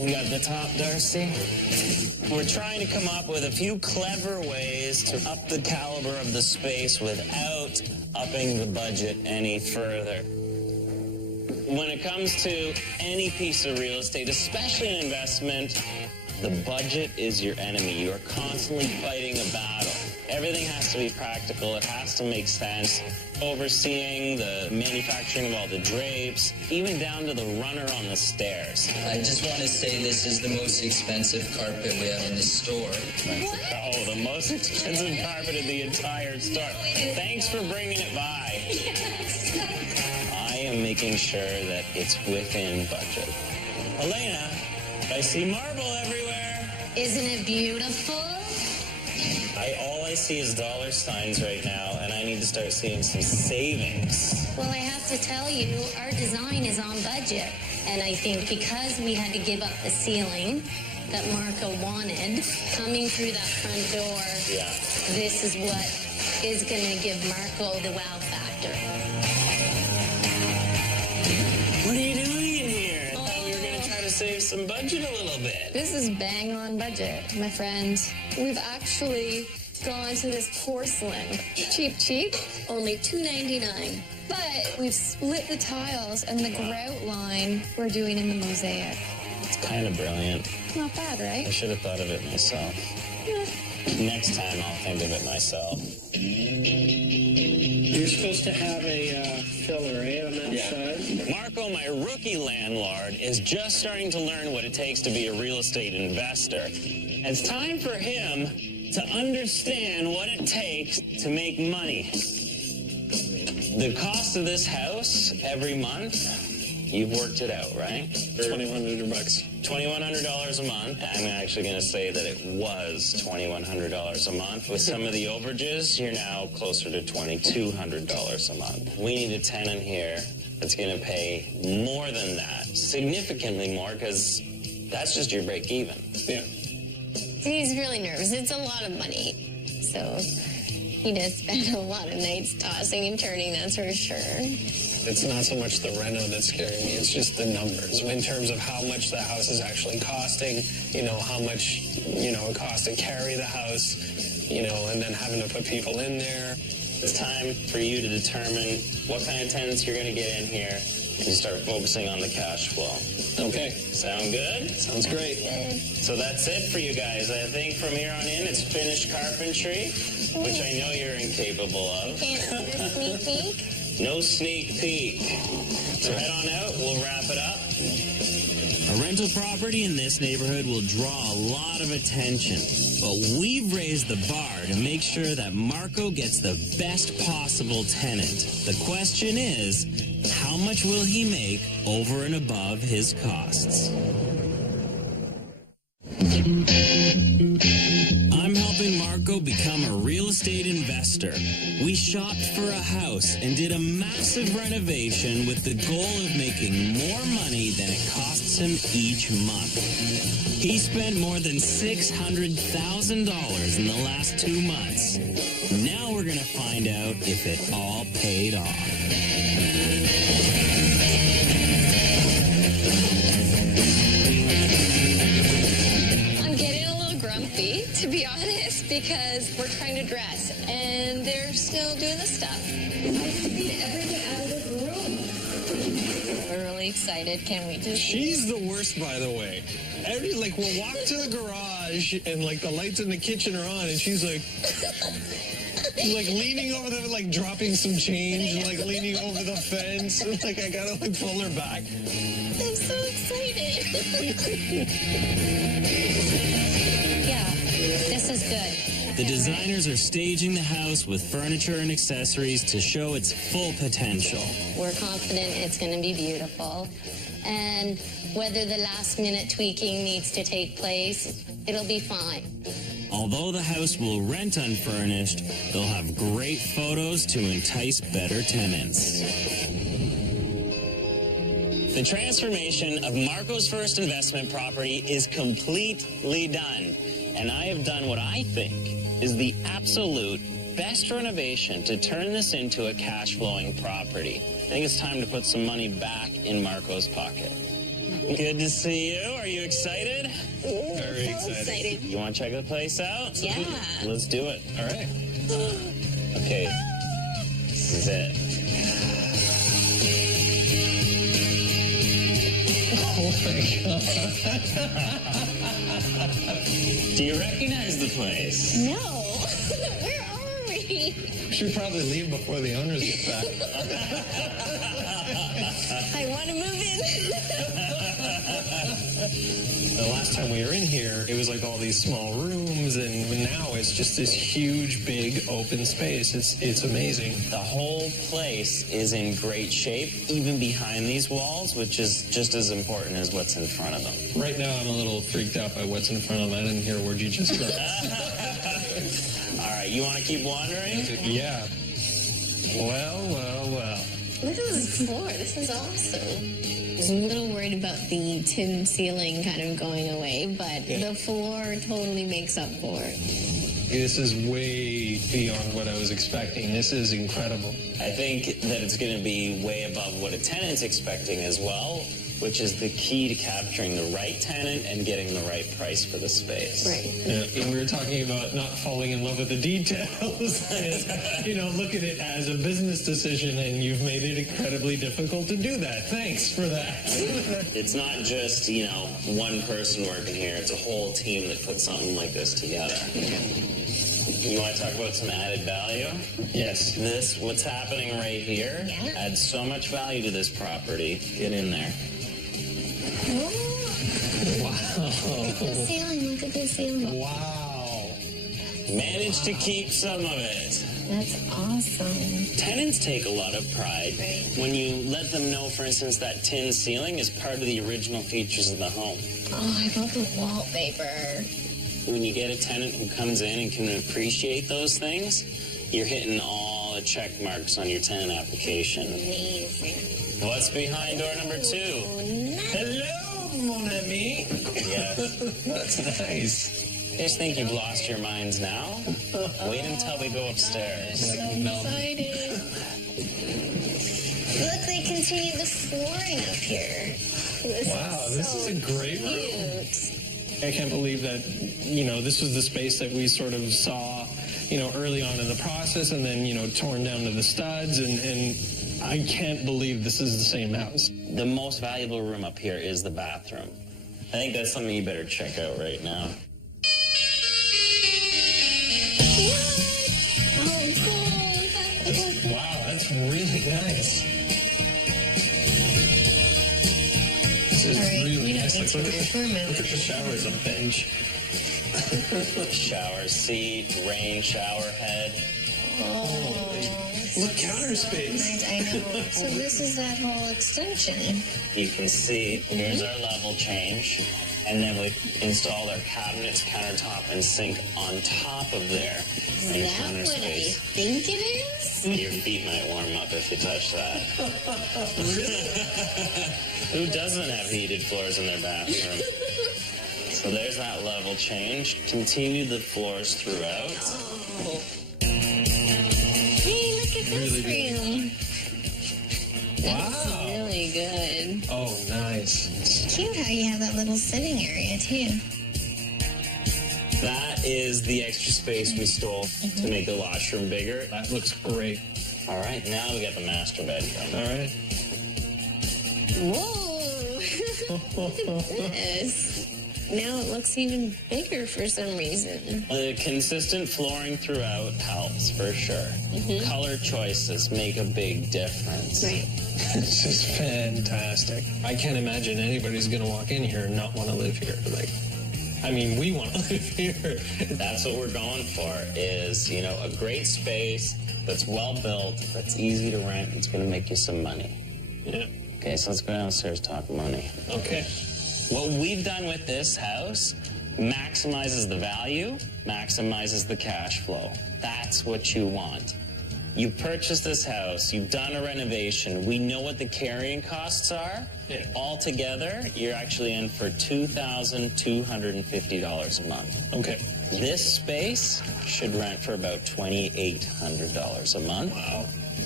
You got the top, Darcy? We're trying to come up with a few clever ways to up the caliber of the space without upping the budget any further. When it comes to any piece of real estate, especially an investment, the budget is your enemy. You are constantly fighting a battle. Everything has to be practical. It has to make sense. Overseeing the manufacturing of all the drapes, even down to the runner on the stairs. I just want to say this is the most expensive carpet we have in the store. Oh, the most expensive carpet in the entire store. Thanks for bringing it by. I am making sure that it's within budget. Elena, I see marble everywhere. Isn't it beautiful? All I see is dollar signs right now, and I need to start seeing some savings. Well, I have to tell you, our design is on budget. And I think because we had to give up the ceiling that Marco wanted, coming through that front door, this is what is going to give Marco the wow factor. What are you doing in here? I thought we were going to try to save some budget a little bit. This is bang on budget, my friend. We've actually gone to this porcelain. Cheap, only $2.99. But we've split the tiles and the grout line we're doing in the mosaic. It's kind of brilliant. Not bad, right? I should have thought of it myself. Next time I'll think of it myself. You're supposed to have a filler, on that side? Marco, my rookie landlord, is just starting to learn what it takes to be a real estate investor. It's time for him to understand what it takes to make money. The cost of this house every month, you've worked it out, right? $2,100. $2,100 a month. I'm actually going to say that it was $2,100 a month. With some of the overages, you're now closer to $2,200 a month. We need a tenant here that's going to pay more than that, significantly more, because that's just your break even. Yeah. He's really nervous. It's a lot of money. So he does spend a lot of nights tossing and turning, that's for sure. It's not so much the reno that's scaring me, it's just the numbers. In terms of how much the house is actually costing, how much, it costs to carry the house, and then having to put people in there. It's time for you to determine what kind of tenants you're going to get in here and start focusing on the cash flow. Okay. Sound good? Sounds great. So that's it for you guys. I think from here on in, it's finished carpentry, which I know you're incapable of. Can't do a sneak peek? No sneak peek. So head on out. We'll wrap it up. A rental property in this neighborhood will draw a lot of attention, but we've raised the bar to make sure that Marco gets the best possible tenant. The question is, how much will he make over and above his costs? I'm helping Marco become a real estate investor. We shopped for a house and did a massive renovation with the goal of making more money than it costs him each month. He spent more than $600,000 in the last 2 months. Now we're going to find out if it all paid off. To be honest, because we're trying to dress and they're still doing the stuff. I need everything out of this room. We're really excited. Can we just... She's the worst, by the way. We'll walk to the garage and the lights in the kitchen are on and she's leaning over there, dropping some change, and leaning over the fence. I gotta pull her back. I'm so excited. Yeah, this is good. The designers are staging the house with furniture and accessories to show its full potential. We're confident it's going to be beautiful. And whether the last minute tweaking needs to take place, it'll be fine. Although the house will rent unfurnished, they'll have great photos to entice better tenants. The transformation of Marco's first investment property is completely done. And I have done what I think is the absolute best renovation to turn this into a cash-flowing property. I think it's time to put some money back in Marco's pocket. Good to see you. Are you excited? Very excited. You want to check the place out? Yeah. Let's do it. All right. Okay. This is it. Oh my God. Do you recognize the place? No. Where are we? We should probably leave before the owners get back. I want to move in. The last time we were in here, it was like all these small rooms, and now it's just this huge, big, open space. It's amazing. The whole place is in great shape, even behind these walls, which is just as important as what's in front of them. Right now, I'm a little freaked out by what's in front of them. I didn't hear a word you just said. All right, you want to keep wandering? Yeah. Well. Look at this floor. This is awesome. I was a little worried about the tin ceiling kind of going away, but the floor totally makes up for it. This is way beyond what I was expecting. This is incredible. I think that it's going to be way above what a tenant's expecting as well, which is the key to capturing the right tenant and getting the right price for the space. Right. Yeah, and we were talking about not falling in love with the details. And, look at it as a business decision, and you've made it incredibly difficult to do that. Thanks for that. It's not just, one person working here. It's a whole team that puts something like this together. You want to talk about some added value? Yes. What's happening right here adds so much value to this property. Get in there. Wow. Look at the ceiling. Look at the ceiling. Wow. Managed to keep some of it. That's awesome. Tenants take a lot of pride when you let them know, for instance, that tin ceiling is part of the original features of the home. Oh, I love the wallpaper. When you get a tenant who comes in and can appreciate those things, you're hitting all the check marks on your tenant application. Amazing. What's behind door number 2? Hello, mon ami. Yes. That's nice. You just think you've lost your minds now? Wait until we go upstairs. Excited. Look, they continue the flooring up here. This is a great room. Cute. I can't believe that, this was the space that we sort of saw, early on in the process, and then, torn down to the studs, and I can't believe this is the same house. The most valuable room up here is the bathroom. I think that's something you better check out right now. Wow, that's really nice. This is really nice. Look at the shower as a bench. Shower seat, rain shower head. Look, counter space. I know. So this is that whole extension. You can see here's our level change. And then we installed our cabinets, countertop, and sink on top of there. Is that counter what space. I think it is? Your feet might warm up if you touch that. Who doesn't have heated floors in their bathroom? So there's that level change. Continue the floors throughout. Oh. Hey, look at this room. That's really good. Oh, nice. It's cute how you have that little sitting area, too. That is the extra space we stole to make the washroom bigger. That looks great. All right, now we got the master bedroom. All right. Whoa! Look at this. Now it looks even bigger for some reason. The consistent flooring throughout helps, for sure. Color choices make a big difference. Right. This is fantastic. I can't imagine anybody's going to walk in here and not want to live here. We want to live here. That's what we're going for is, a great space that's well built, that's easy to rent, it's going to make you some money. Yeah. Okay, so let's go downstairs, talk money. Okay. What we've done with this house maximizes the value, maximizes the cash flow. That's what you want. You purchased this house, you've done a renovation, we know what the carrying costs are. Yeah. Altogether, you're actually in for $2,250 a month. Okay. This space should rent for about $2,800 a month. Wow.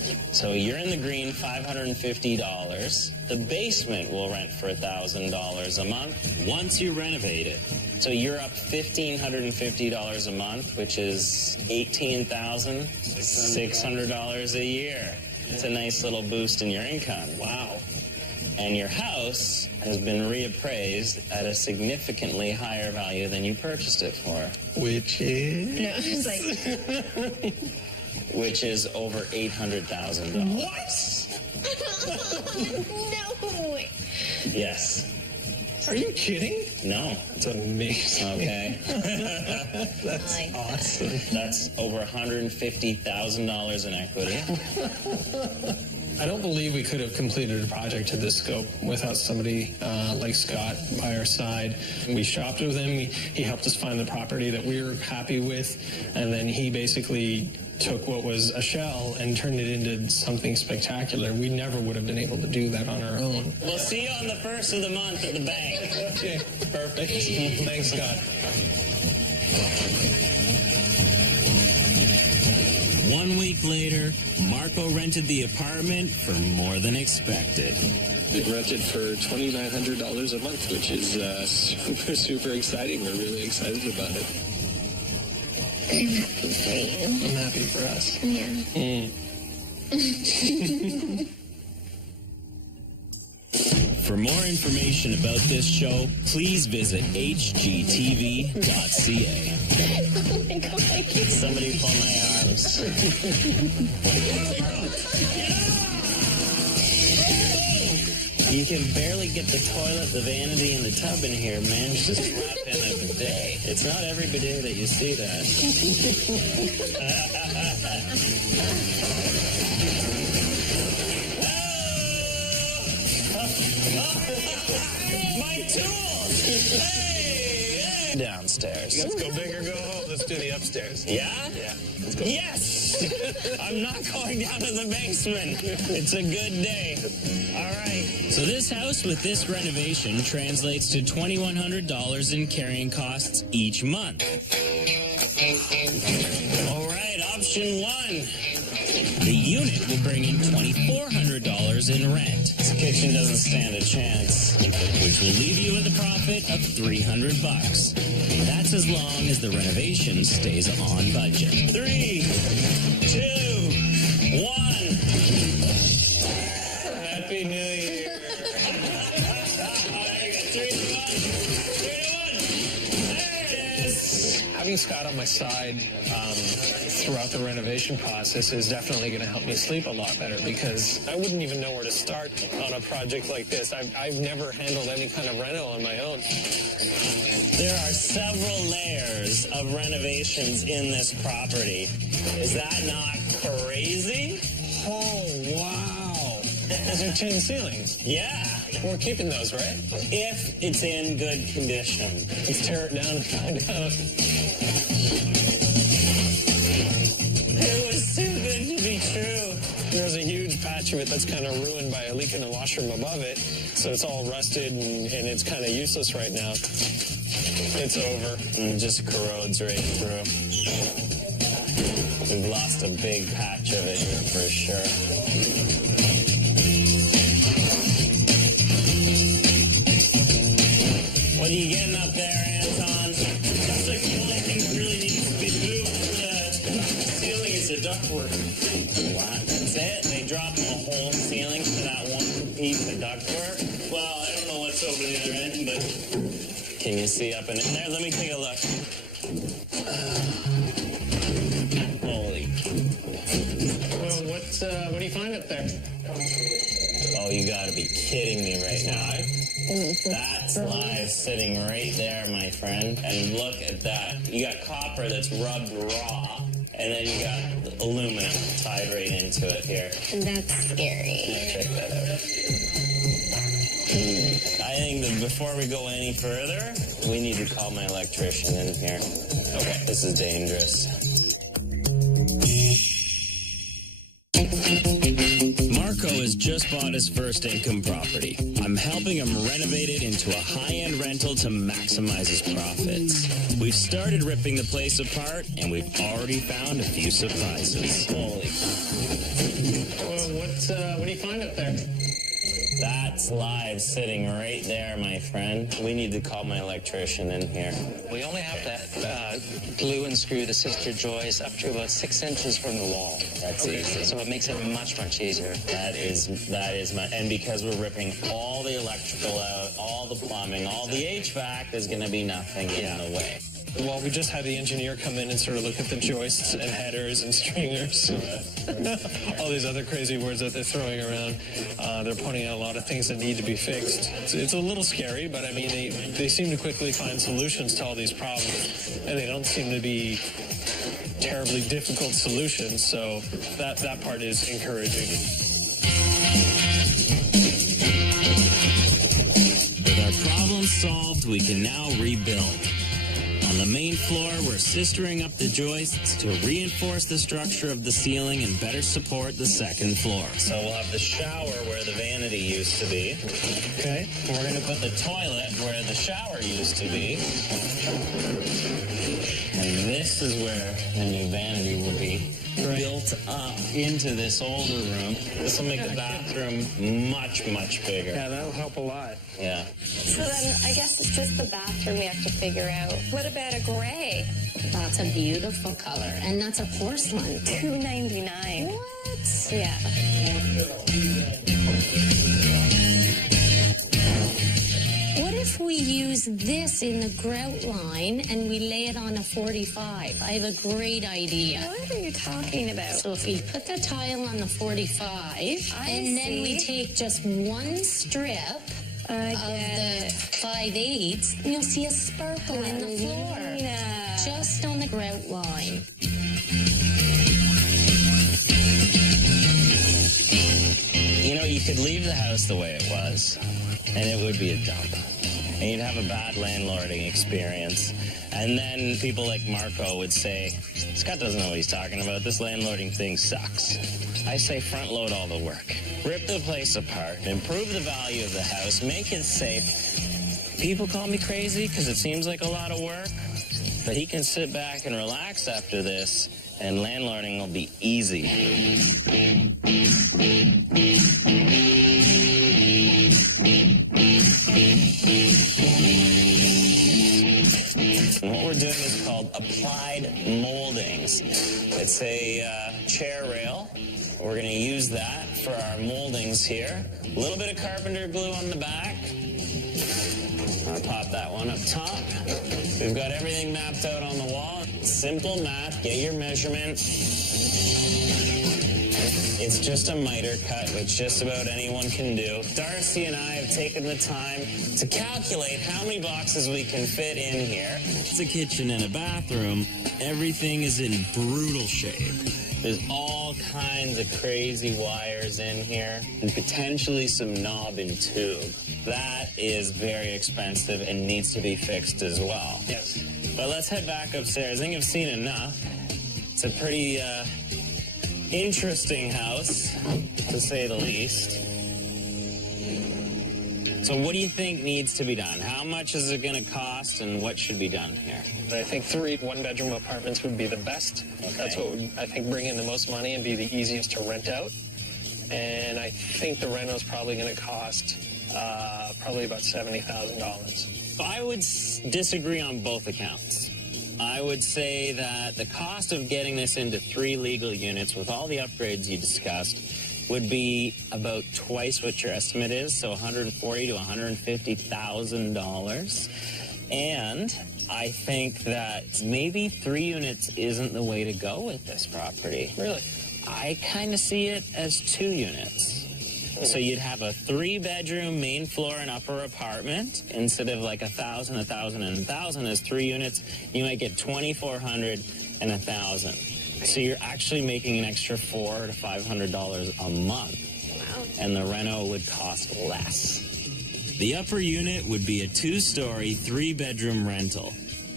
So you're in the green, $550. The basement will rent for $1,000 a month once you renovate it. So you're up $1,550 a month, which is $18,600 a year. It's a nice little boost in your income. Wow. And your house has been reappraised at a significantly higher value than you purchased it for. Which is? No, it's like, Which is over $800,000. What? no. Yes. Are you kidding? No. It's amazing. Okay. That's Like awesome. That's over $150,000 in equity. I don't believe we could have completed a project to this scope without somebody like Scott by our side. We shopped with him. He helped us find the property that we were happy with, and then he basically took what was a shell and turned it into something spectacular. We never would have been able to do that on our own. We'll see you on the first of the month at the bank. Okay, perfect. Thanks, Scott. 1 week later, Marco rented the apartment for more than expected. It rented for $2,900 a month, which is super, super exciting. We're really excited about it. I'm happy for you. I'm happy for us. Yeah. For more information about this show, please visit hgtv.ca. Oh my God. Somebody pull my arms. You can barely get the toilet, the vanity, and the tub in here. Managed to slap in a bidet. It's not every bidet that you see that. My tools! Hey! Downstairs. Let's go big or go home. Let's do the upstairs. Yeah? Yeah. Let's go. Yes! I'm not going down to the basement. It's a good day. All right. So this house with this renovation translates to $2,100 in carrying costs each month. All right, option one. The unit will bring in $2,400 in rent, This kitchen doesn't stand a chance. which will leave you with a profit of $300. That's as long as the renovation stays on budget. 3, 2, 1. Happy New Year. I got 3 to 1. 3 to 1. There it is. Having Scott on my side throughout the renovation process is definitely going to help me sleep a lot better, because I wouldn't even know where to start on a project like this. I've never handled any kind of reno on my own. There are several layers of renovations in this property. Is that not crazy? Oh, wow. Those are tin ceilings. Yeah. We're keeping those, right? If it's in good condition. Let's tear it down and find out. It was too good to be true. There's a huge patch of it that's kind of ruined by a leak in the washroom above it. So it's all rusted and it's kind of useless right now. It's over. And it just corrodes right through. We've lost a big patch of it here for sure. What are you getting up there, Anton? That's like the only thing that really needs to be moved. The ceiling is the ductwork. What? That's it? They dropped the whole ceiling for that one piece of ductwork? Well, I don't know what's over the other end, but can you see up in there? Let me take a look. Holy. Well, what do you find up there? Oh, you gotta be kidding me right now. That's live sitting right there, my friend. And look at that. You got copper that's rubbed raw, and then you got aluminum tied right into it here. That's scary. Check that out. I think that before we go any further, we need to call my electrician in here. Okay, this is dangerous. Marco has just just bought his first income property. I'm helping him renovate it into a high-end rental to maximize his profits. We've started ripping the place apart, and we've already found a few surprises. Holy. Well, what do you find up there? That's live sitting right there, my friend. We need to call my electrician in here. We only have to glue and screw the sister joists up to about 6 inches from the wall. That's easy. So it makes it much, much easier. That is and because we're ripping all the electrical out, all the plumbing, all the HVAC, there's going to be nothing in the way. Well, we just had the engineer come in and sort of look at the joists and headers and stringers. All these other crazy words that they're throwing around. They're pointing out a lot of things that need to be fixed. It's a little scary, but I mean, they seem to quickly find solutions to all these problems. And they don't seem to be terribly difficult solutions, so that part is encouraging. With our problem solved, we can now rebuild. On the main floor, we're sistering up the joists to reinforce the structure of the ceiling and better support the second floor. So we'll have the shower where the vanity used to be. Okay. We're going to put the toilet where the shower used to be. And this is where the new vanity will be. Built up into this older room. This will make the bathroom much, much bigger. Yeah, that'll help a lot. Yeah. So then I guess it's just the bathroom we have to figure out. What about a gray? That's a beautiful color, and that's a porcelain. $2.99. What? Yeah. What if we use this in the grout line and we lay it on a 45? I have a great idea. What are you talking about? So if we put the tile on the 45, and then we take just one strip of the 5/8, you'll see a sparkle in the floor. Just on the grout line. You know, you could leave the house the way it was, and it would be a dump. And you'd have a bad landlording experience. And then people like Marco would say, Scott doesn't know what he's talking about. This landlording thing sucks. I say front load all the work. Rip the place apart, improve the value of the house, make it safe. People call me crazy because it seems like a lot of work, but he can sit back and relax after this, and landlording will be easy. And what we're doing is called applied moldings. It's a chair rail. We're going to use that for our moldings here. A little bit of carpenter glue on the back. I'll pop that one up top. We've got everything mapped out on the wall. Simple math, get your measurement. It's just a miter cut, which just about anyone can do. Darcy and I have taken the time to calculate how many boxes we can fit in here. It's a kitchen and a bathroom. Everything is in brutal shape. There's all kinds of crazy wires in here, and potentially some knob and tube. That is very expensive and needs to be fixed as well. Yes. But let's head back upstairs. I think I've seen enough. It's a pretty interesting house, to say the least. So what do you think needs to be done? How much is it going to cost, and what should be done here? I think 3 one-bedroom apartments would be the best. Okay. That's what would, I think, bring in the most money and be the easiest to rent out. And I think the reno is probably going to cost probably about $70,000. I would disagree on both accounts. I would say that the cost of getting this into 3 legal units with all the upgrades you discussed would be about twice what your estimate is, so $140,000 to $150,000. And I think that maybe 3 units isn't the way to go with this property. Really? I kind of see it as 2 units. So you'd have a 3-bedroom main floor and upper apartment instead of like 1,000, 1,000, and 1,000 as 3 units. You might get 2,400 and 1,000. So you're actually making an extra $400 to $500 a month. Wow. And the reno would cost less. The upper unit would be a 2-story, 3-bedroom rental.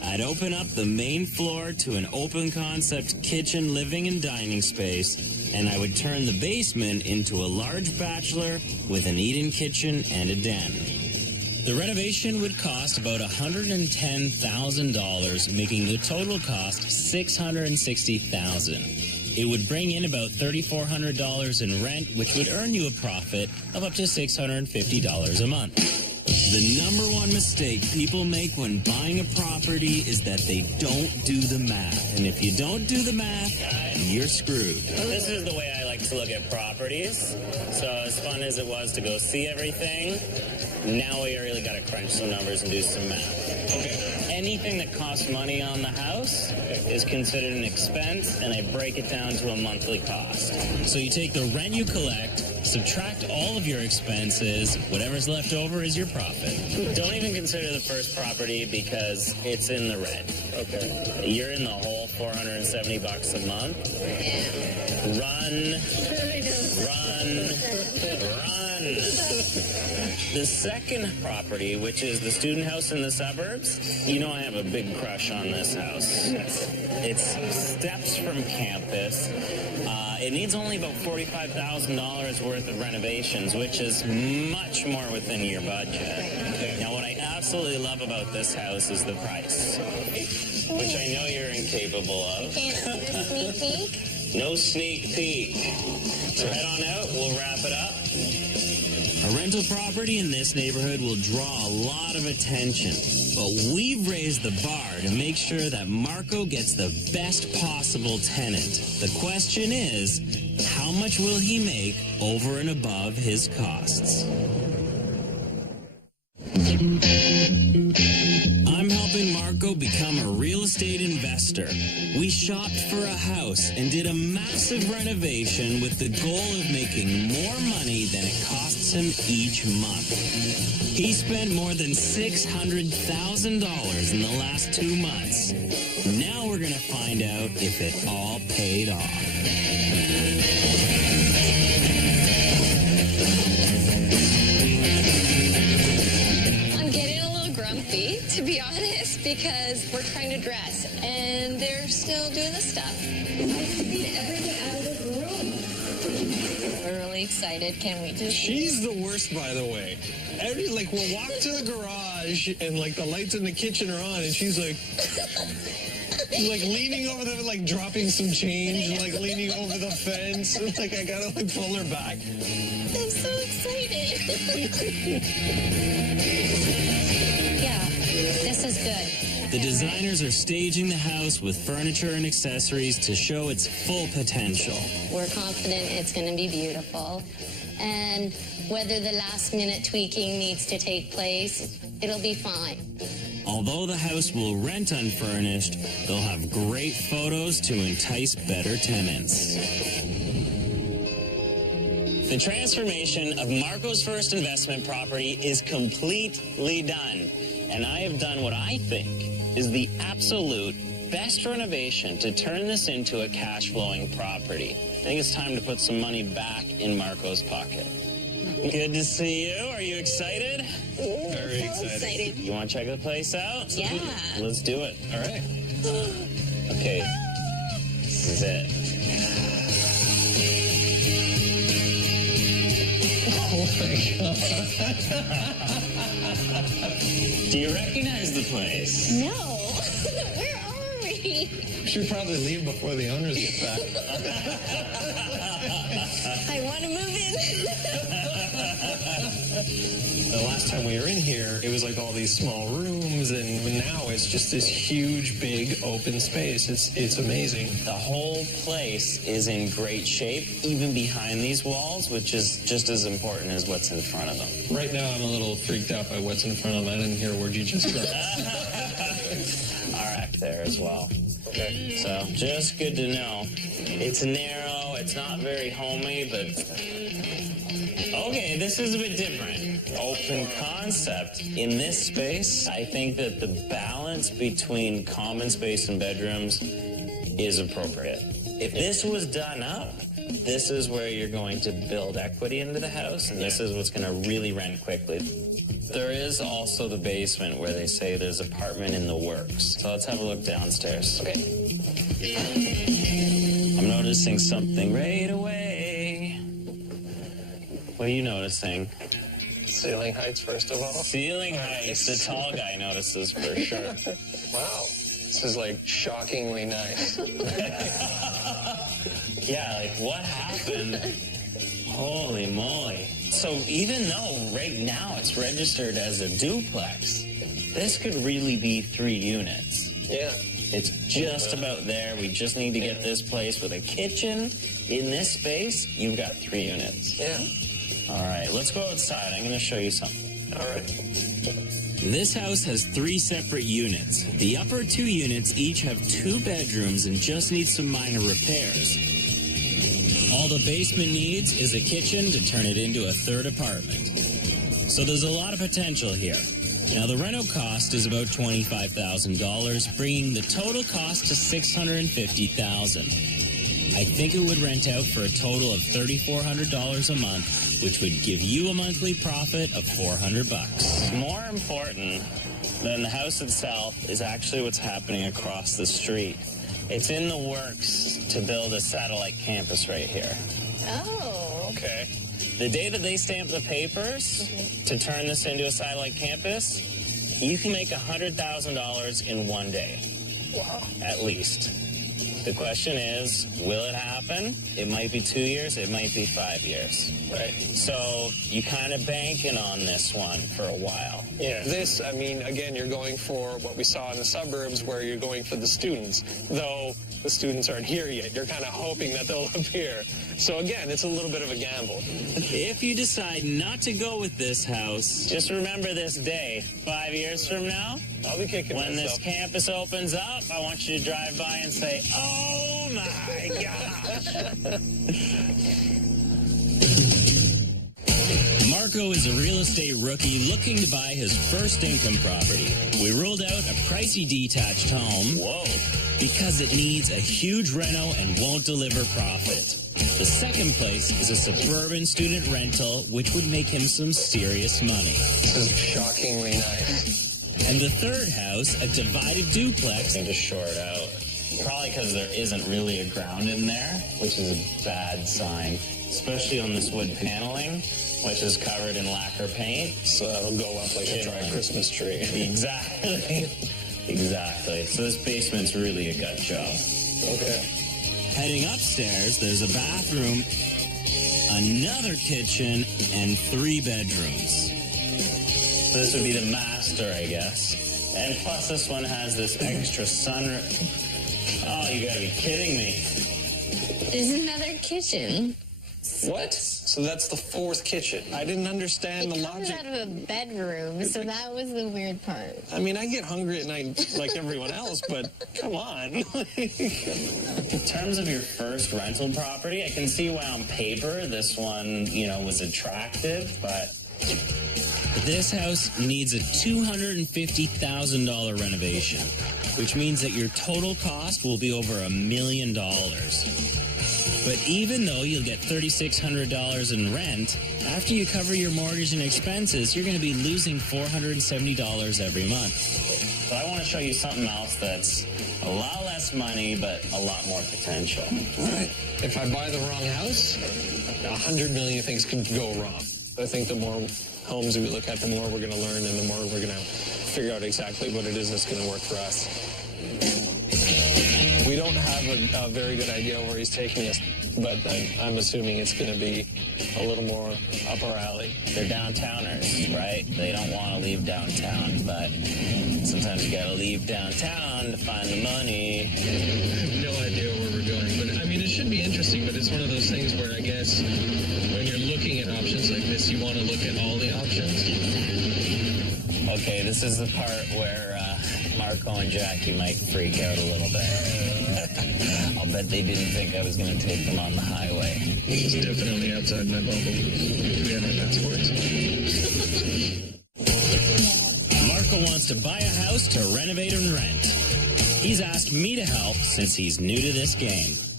I'd open up the main floor to an open concept kitchen, living, and dining space, and I would turn the basement into a large bachelor with an eat-in kitchen and a den. The renovation would cost about $110,000, making the total cost $660,000. It would bring in about $3,400 in rent, which would earn you a profit of up to $650 a month. The number one mistake people make when buying a property is that they don't do the math. And if you don't do the math, you're screwed. This is the way I like to look at properties. So as fun as it was to go see everything, now we really got to crunch some numbers and do some math. Anything that costs money on the house is considered an expense, and I break it down to a monthly cost. So you take the rent you collect, subtract all of your expenses, whatever's left over is your profit. Don't even consider the first property because it's in the red. Okay. You're in the whole $470 a month. Run. The second property, which is the student house in the suburbs, you know I have a big crush on this house. It's steps from campus. It needs only about $45,000 worth of renovations, which is much more within your budget. Now, what I absolutely love about this house is the price, which I know you're incapable of. Can't see the sneak peek? No sneak peek. So head on out, we'll wrap it up. A rental property in this neighborhood will draw a lot of attention, but we've raised the bar to make sure that Marco gets the best possible tenant. The question is, how much will he make over and above his costs? I'm helping Marco become a real estate investor. We shopped for a house and did a massive renovation with the goal of making more money than it costs him each month. He spent more than $600,000 in the last 2 months. Now we're going to find out if it all paid off. To be honest, because we're trying to dress and they're still doing this stuff. Everything out of the room. We're really excited. Can we just... She's the worst, by the way. We'll walk to the garage and the lights in the kitchen are on and she's leaning over the, dropping some change, leaning over the fence. I gotta pull her back. I'm so excited. Yeah, this is good. The designers are staging the house with furniture and accessories to show its full potential. We're confident it's going to be beautiful. And whether the last minute tweaking needs to take place, it'll be fine. Although the house will rent unfurnished, they'll have great photos to entice better tenants. The transformation of Marco's first investment property is completely done. And I have done what I think is the absolute best renovation to turn this into a cash-flowing property. I think it's time to put some money back in Marco's pocket. Good to see you. Are you excited? Very excited. You want to check the place out? Yeah. Let's do it. All right. Okay. This is it. Oh my God. Do you recognize the place? No. Where are we? We should probably leave before the owners get back. I want to move in. The last time we were in here, it was all these small rooms, and now it's just this huge, big, open space. It's amazing. The whole place is in great shape, even behind these walls, which is just as important as what's in front of them. Right now, I'm a little freaked out by what's in front of them. I didn't hear a word you just said. Our act there as well. Okay. So, just good to know. It's narrow, it's not very homey, but... Okay, this is a bit different. Open concept. In this space, I think that the balance between common space and bedrooms is appropriate. If this was done up, this is where you're going to build equity into the house, and this is what's going to really rent quickly. There is also the basement where they say there's apartment in the works. So let's have a look downstairs. Okay. I'm noticing something right away. What are you noticing? Ceiling heights, first of all. Ceiling heights. The tall guy notices for sure. Wow. This is like shockingly nice. Yeah, like what happened? Holy moly. So even though right now it's registered as a duplex, this could really be 3 units. Yeah. It's just about there. We just need to get this place with a kitchen. In this space, you've got 3 units. Yeah. All right, let's go outside. I'm going to show you something. All right. This house has 3 separate units. The upper 2 units each have 2 bedrooms and just need some minor repairs. All the basement needs is a kitchen to turn it into a 3rd apartment. So there's a lot of potential here. Now the rental cost is about $25,000, bringing the total cost to $650,000. I think it would rent out for a total of $3,400 a month, which would give you a monthly profit of $400. More important than the house itself is actually what's happening across the street. It's in the works to build a satellite campus right here. Oh. Okay. The day that they stamp the papers to turn this into a satellite campus, you can make $100,000 in 1 day. Wow. At least. The question is, will it happen? It might be 2 years, it might be 5 years. Right. So you kind of banking on this one for a while. Yeah. This, I mean, again, you're going for what we saw in the suburbs where you're going for the students, though the students aren't here yet. You're kind of hoping that they'll appear. So again, it's a little bit of a gamble. If you decide not to go with this house, Just remember this day, 5 years from now, I'll be kicking when this myself. campus opens up, I want you to drive by and say, oh my gosh. Marco is a real estate rookie looking to buy his first income property. We ruled out a pricey detached home. Whoa. Because it needs a huge reno and won't deliver profit. The second place is a suburban student rental, which would make him some serious money. This is shockingly nice. And the third house, a divided duplex. And just short out. Probably because there isn't really a ground in there, which is a bad sign, especially on this wood paneling, which is covered in lacquer paint. So that'll go up like a dry Christmas tree. Exactly. Exactly. So this basement's really a gut job. Okay. Heading upstairs, there's a bathroom, another kitchen, and 3 bedrooms. So this would be the master, I guess. And plus this one has this extra sunroof. Oh, you gotta be kidding me. There's another kitchen. What? So that's the 4th kitchen. I didn't understand the It comes logic. out of a bedroom, so that was the weird part. I mean, I get hungry at night like everyone else, but come on. In terms of your first rental property, I can see why on paper this one, was attractive, but This house needs a $250,000 renovation, which means that your total cost will be over $1 million. But even though you'll get $3,600 in rent, after you cover your mortgage and expenses, you're going to be losing $470 every month. So I want to show you something else that's a lot less money, but a lot more potential. All right. If I buy the wrong house, 100 million things can go wrong. I think the more homes we look at, the more we're going to learn and the more we're going to figure out exactly what it is that's going to work for us. We don't have a very good idea where he's taking us, but I'm assuming it's going to be a little more up our alley. They're downtowners, right? They don't want to leave downtown, but sometimes you got to leave downtown to find the money. I have no idea where we're going, but I mean, it should be interesting, but it's one of those things where I guess when you're looking at options like this, you want to look at all the options. Okay, this is the part where Marco and Jackie might freak out a little bit. I'll bet they didn't think I was going to take them on the highway. This is definitely outside my bubble. We have our passports. Marco wants to buy a house to renovate and rent. He's asked me to help since he's new to this game.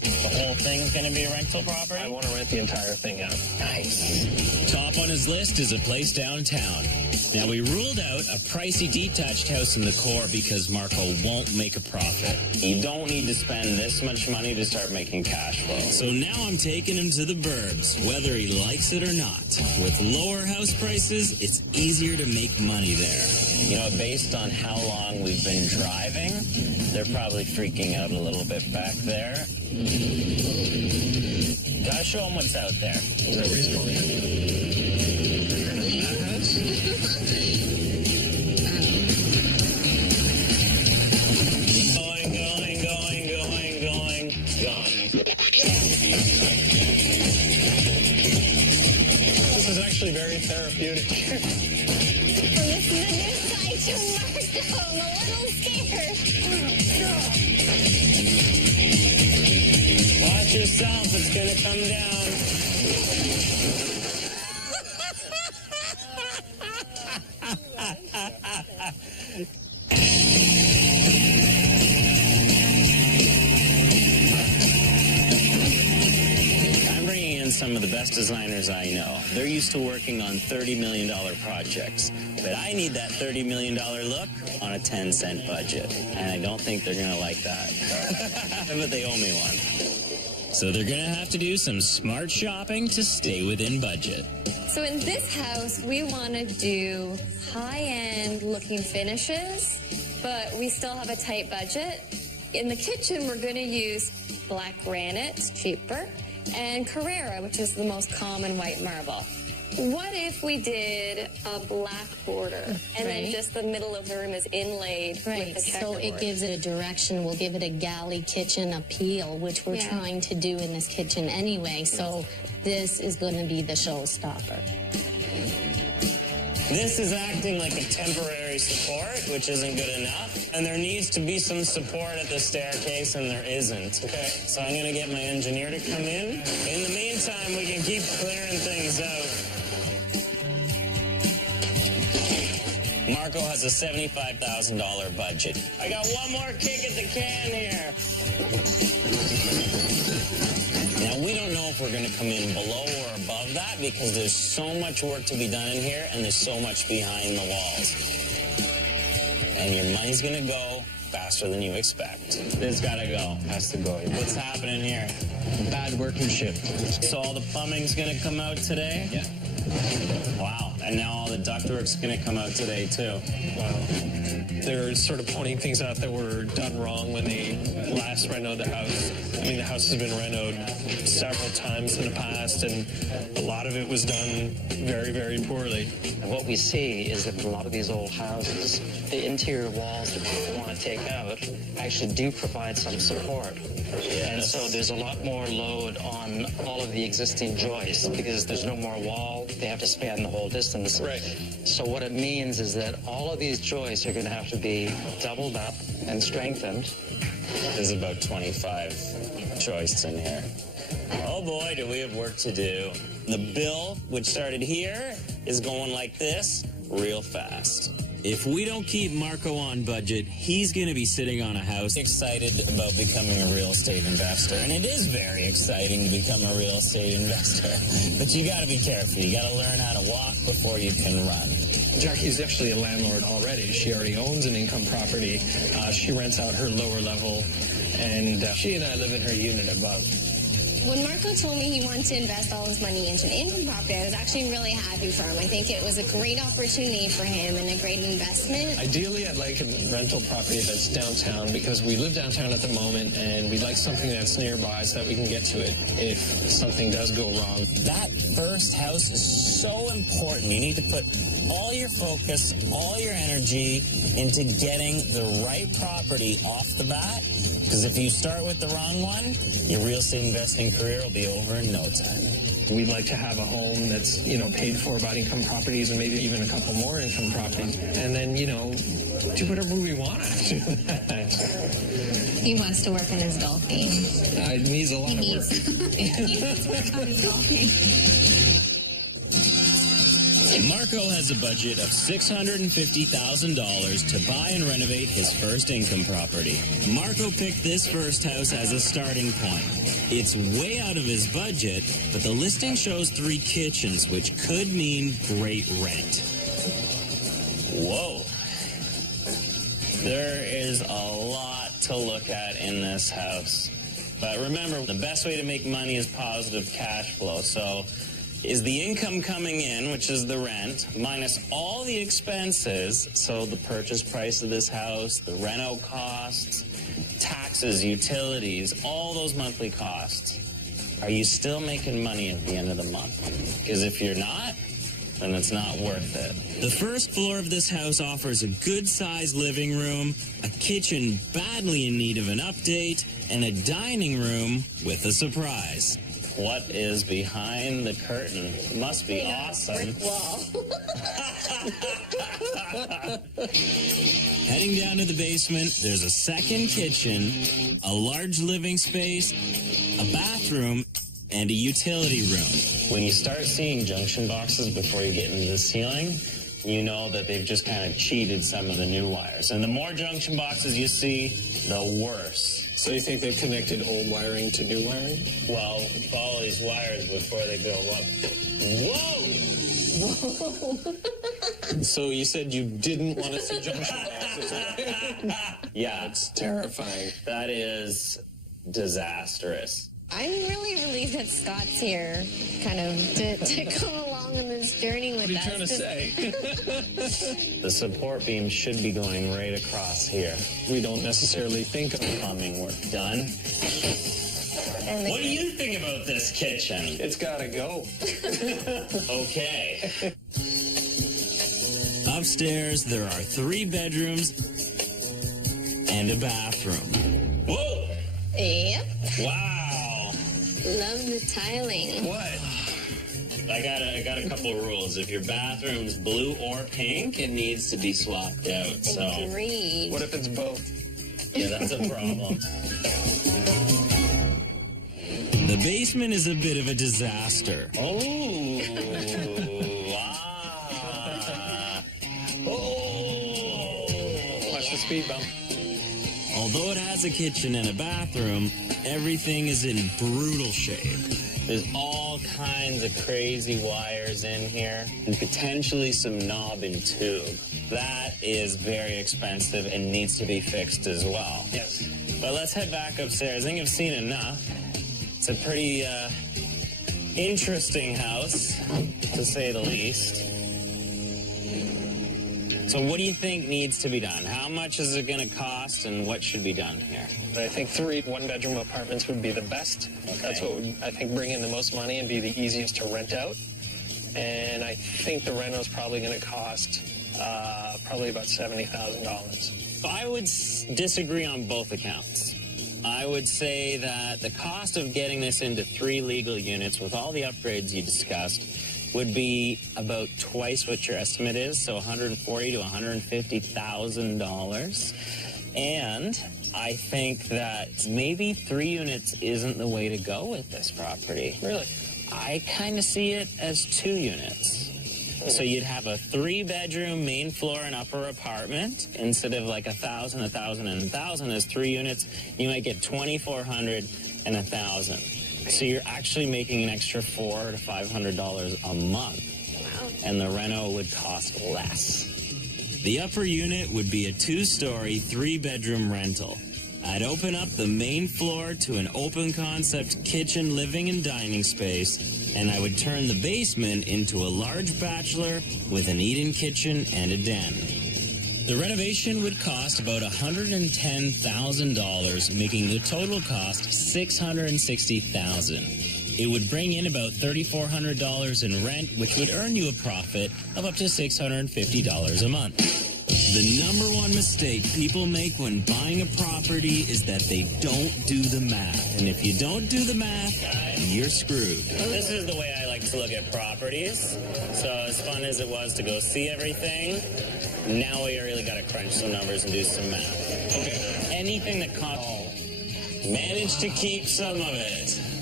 The whole thing's going to be a rental property? I want to rent the entire thing out. Nice. Top on his list is a place downtown. Now, we ruled out a pricey detached house in the core because Marco won't make a profit. You don't need to spend this much money to start making cash flow. So now I'm taking him to the burbs, whether he likes it or not. With lower house prices, it's easier to make money there. You know, based on how long we've been driving, they're probably freaking out a little bit back there. Gotta show them what's out there. Is that reasonable? That house? Gone. This is actually very therapeutic. This is a new side to Marco. I'm a little scared. Watch yourself, it's gonna come down. I'm bringing in some of the best designers I know. They're used to working on $30 million projects. But I need that $30 million look on a 10-cent budget. And I don't think they're gonna like that. But they owe me one. So they're going to have to do some smart shopping to stay within budget. So in this house, we want to do high-end looking finishes, but we still have a tight budget. In the kitchen, we're going to use black granite, it's cheaper, and Carrara, which is the most common white marble. What if we did a black border and then just the middle of the room is inlaid with the checkerboard? So it gives it a direction. We'll give it a galley kitchen appeal, which we're trying to do in this kitchen anyway. So this is going to be the showstopper. This is acting like a temporary support, which isn't good enough. And there needs to be some support at the staircase, and there isn't. Okay. So I'm going to get my engineer to come in. In the meantime, we can keep clearing things out. Marco has a $75,000 budget. I got one more kick at the can here. Now, we don't know if we're going to come in below or above that because there's so much work to be done in here and there's so much behind the walls. And your money's going to go faster than you expect. This got to go. Has to go. What's happening here? Bad workmanship. So all the plumbing's going to come out today? Yeah. Wow. And now all the ductwork's going to come out today, too. Wow. They're sort of pointing things out that were done wrong when they last renoed the house. I mean, the house has been renoed several times in the past, and a lot of it was done very, very poorly. And what we see is that in a lot of these old houses, the interior walls that people want to take out actually do provide some support. Yes. And so there's a lot more load on all of the existing joists because there's no more wall. They have to span the whole distance. Right. So what it means is that all of these joists are going to have to be doubled up and strengthened. There's about 25 joists in here. Oh boy, do we have work to do. The bill, which started here, is going like this real fast. If we don't keep Marco on budget, he's going to be sitting on a house. Excited about becoming a real estate investor, and it is very exciting to become a real estate investor. But you got to be careful. You got to learn how to walk before you can run. Jackie's actually a landlord already. She already owns an income property. She rents out her lower level, and she and I live in her unit above. When Marco told me he wanted to invest all his money into an income property, I was actually really happy for him. I think it was a great opportunity for him and a great investment. Ideally, I'd like a rental property that's downtown because we live downtown at the moment and we'd like something that's nearby so that we can get to it if something does go wrong. That first house is so important. You need to put all your focus, all your energy into getting the right property off the bat. Because if you start with the wrong one, your real estate investing career will be over in no time. We'd like to have a home that's, paid for by income properties and maybe even a couple more income properties. And then, do whatever we want after that. He wants to work on his golf game. It needs a lot of work. He needs to work on his golf game. Marco has a budget of $650,000 to buy and renovate his first income property. Marco picked this first house as a starting point. It's way out of his budget, but the listing shows 3 kitchens, which could mean great rent. Whoa. There is a lot to look at in this house. But remember, the best way to make money is positive cash flow. So is the income coming in, which is the rent, minus all the expenses, so the purchase price of this house, the reno costs, taxes, utilities, all those monthly costs. Are you still making money at the end of the month? Because if you're not, then it's not worth it. The first floor of this house offers a good-sized living room, a kitchen badly in need of an update, and a dining room with a surprise. What is behind the curtain? Must be awesome. Brick wall. Heading down to the basement, there's a second kitchen, a large living space, a bathroom, and a utility room. When you start seeing junction boxes before you get into the ceiling, you know that they've just kind of cheated some of the new wires. And the more junction boxes you see, the worse. So you think they've connected old wiring to new wiring? Well, follow these wires before they go up. Whoa! So you said you didn't want to see junction boxes. Yeah. It's terrifying. That is disastrous. I'm really relieved that Scott's here, kind of, to come along on this journey with us. What are you trying to say? The support beam should be going right across here. We don't necessarily think of Plumbing work done. What do you think about this kitchen? it's got to go. Okay. Upstairs, there are 3 bedrooms and a bathroom. Whoa! Yep. Wow! Love the tiling. What? I got a couple of rules. If your bathroom's blue or pink, it needs to be swapped out. So Agreed. What if it's both? yeah, that's a problem. The basement is a bit of a disaster. Oh. Oh. Watch the speed bump. Although it has a kitchen and a bathroom, everything is in brutal shape. There's all kinds of crazy wires in here, and potentially some knob and tube. That is very expensive and needs to be fixed as well. Yes. But let's head back upstairs. I think I've seen enough. It's a pretty interesting house, to say the least. So what do you think needs to be done? How much is it going to cost, and what should be done here? I think 3 one-bedroom apartments would be the best. Okay. That's what would, I think, bring in the most money and be the easiest to rent out. And I think the reno is probably going to cost probably about $70,000. I would disagree on both accounts. I would say that the cost of getting this into 3 legal units with all the upgrades you discussed would be about twice what your estimate is, so $140,000 to $150,000. And I think that maybe 3 units isn't the way to go with this property. Really? I kind of see it as 2 units. So you'd have a 3-bedroom main floor and upper apartment instead of like 1,000, 1,000, and 1,000 as 3 units. You might get 2,400 and 1,000. So you're actually making an extra $400 to $500 a month. Wow. And the reno would cost less. The upper unit would be a 2-story, 3-bedroom rental. I'd open up the main floor to an open concept kitchen, living, and dining space, and I would turn the basement into a large bachelor with an eat-in kitchen and a den. The renovation would cost about $110,000, making the total cost $660,000. It would bring in about $3,400 in rent, which would earn you a profit of up to $650 a month. The number one mistake people make when buying a property is that they don't do the math. And if you don't do the math, you're screwed. This is the way I like to look at properties. So as fun as it was to go see everything, now we really got to crunch some numbers and do some math. Okay. Anything that costs, manage to keep some of it.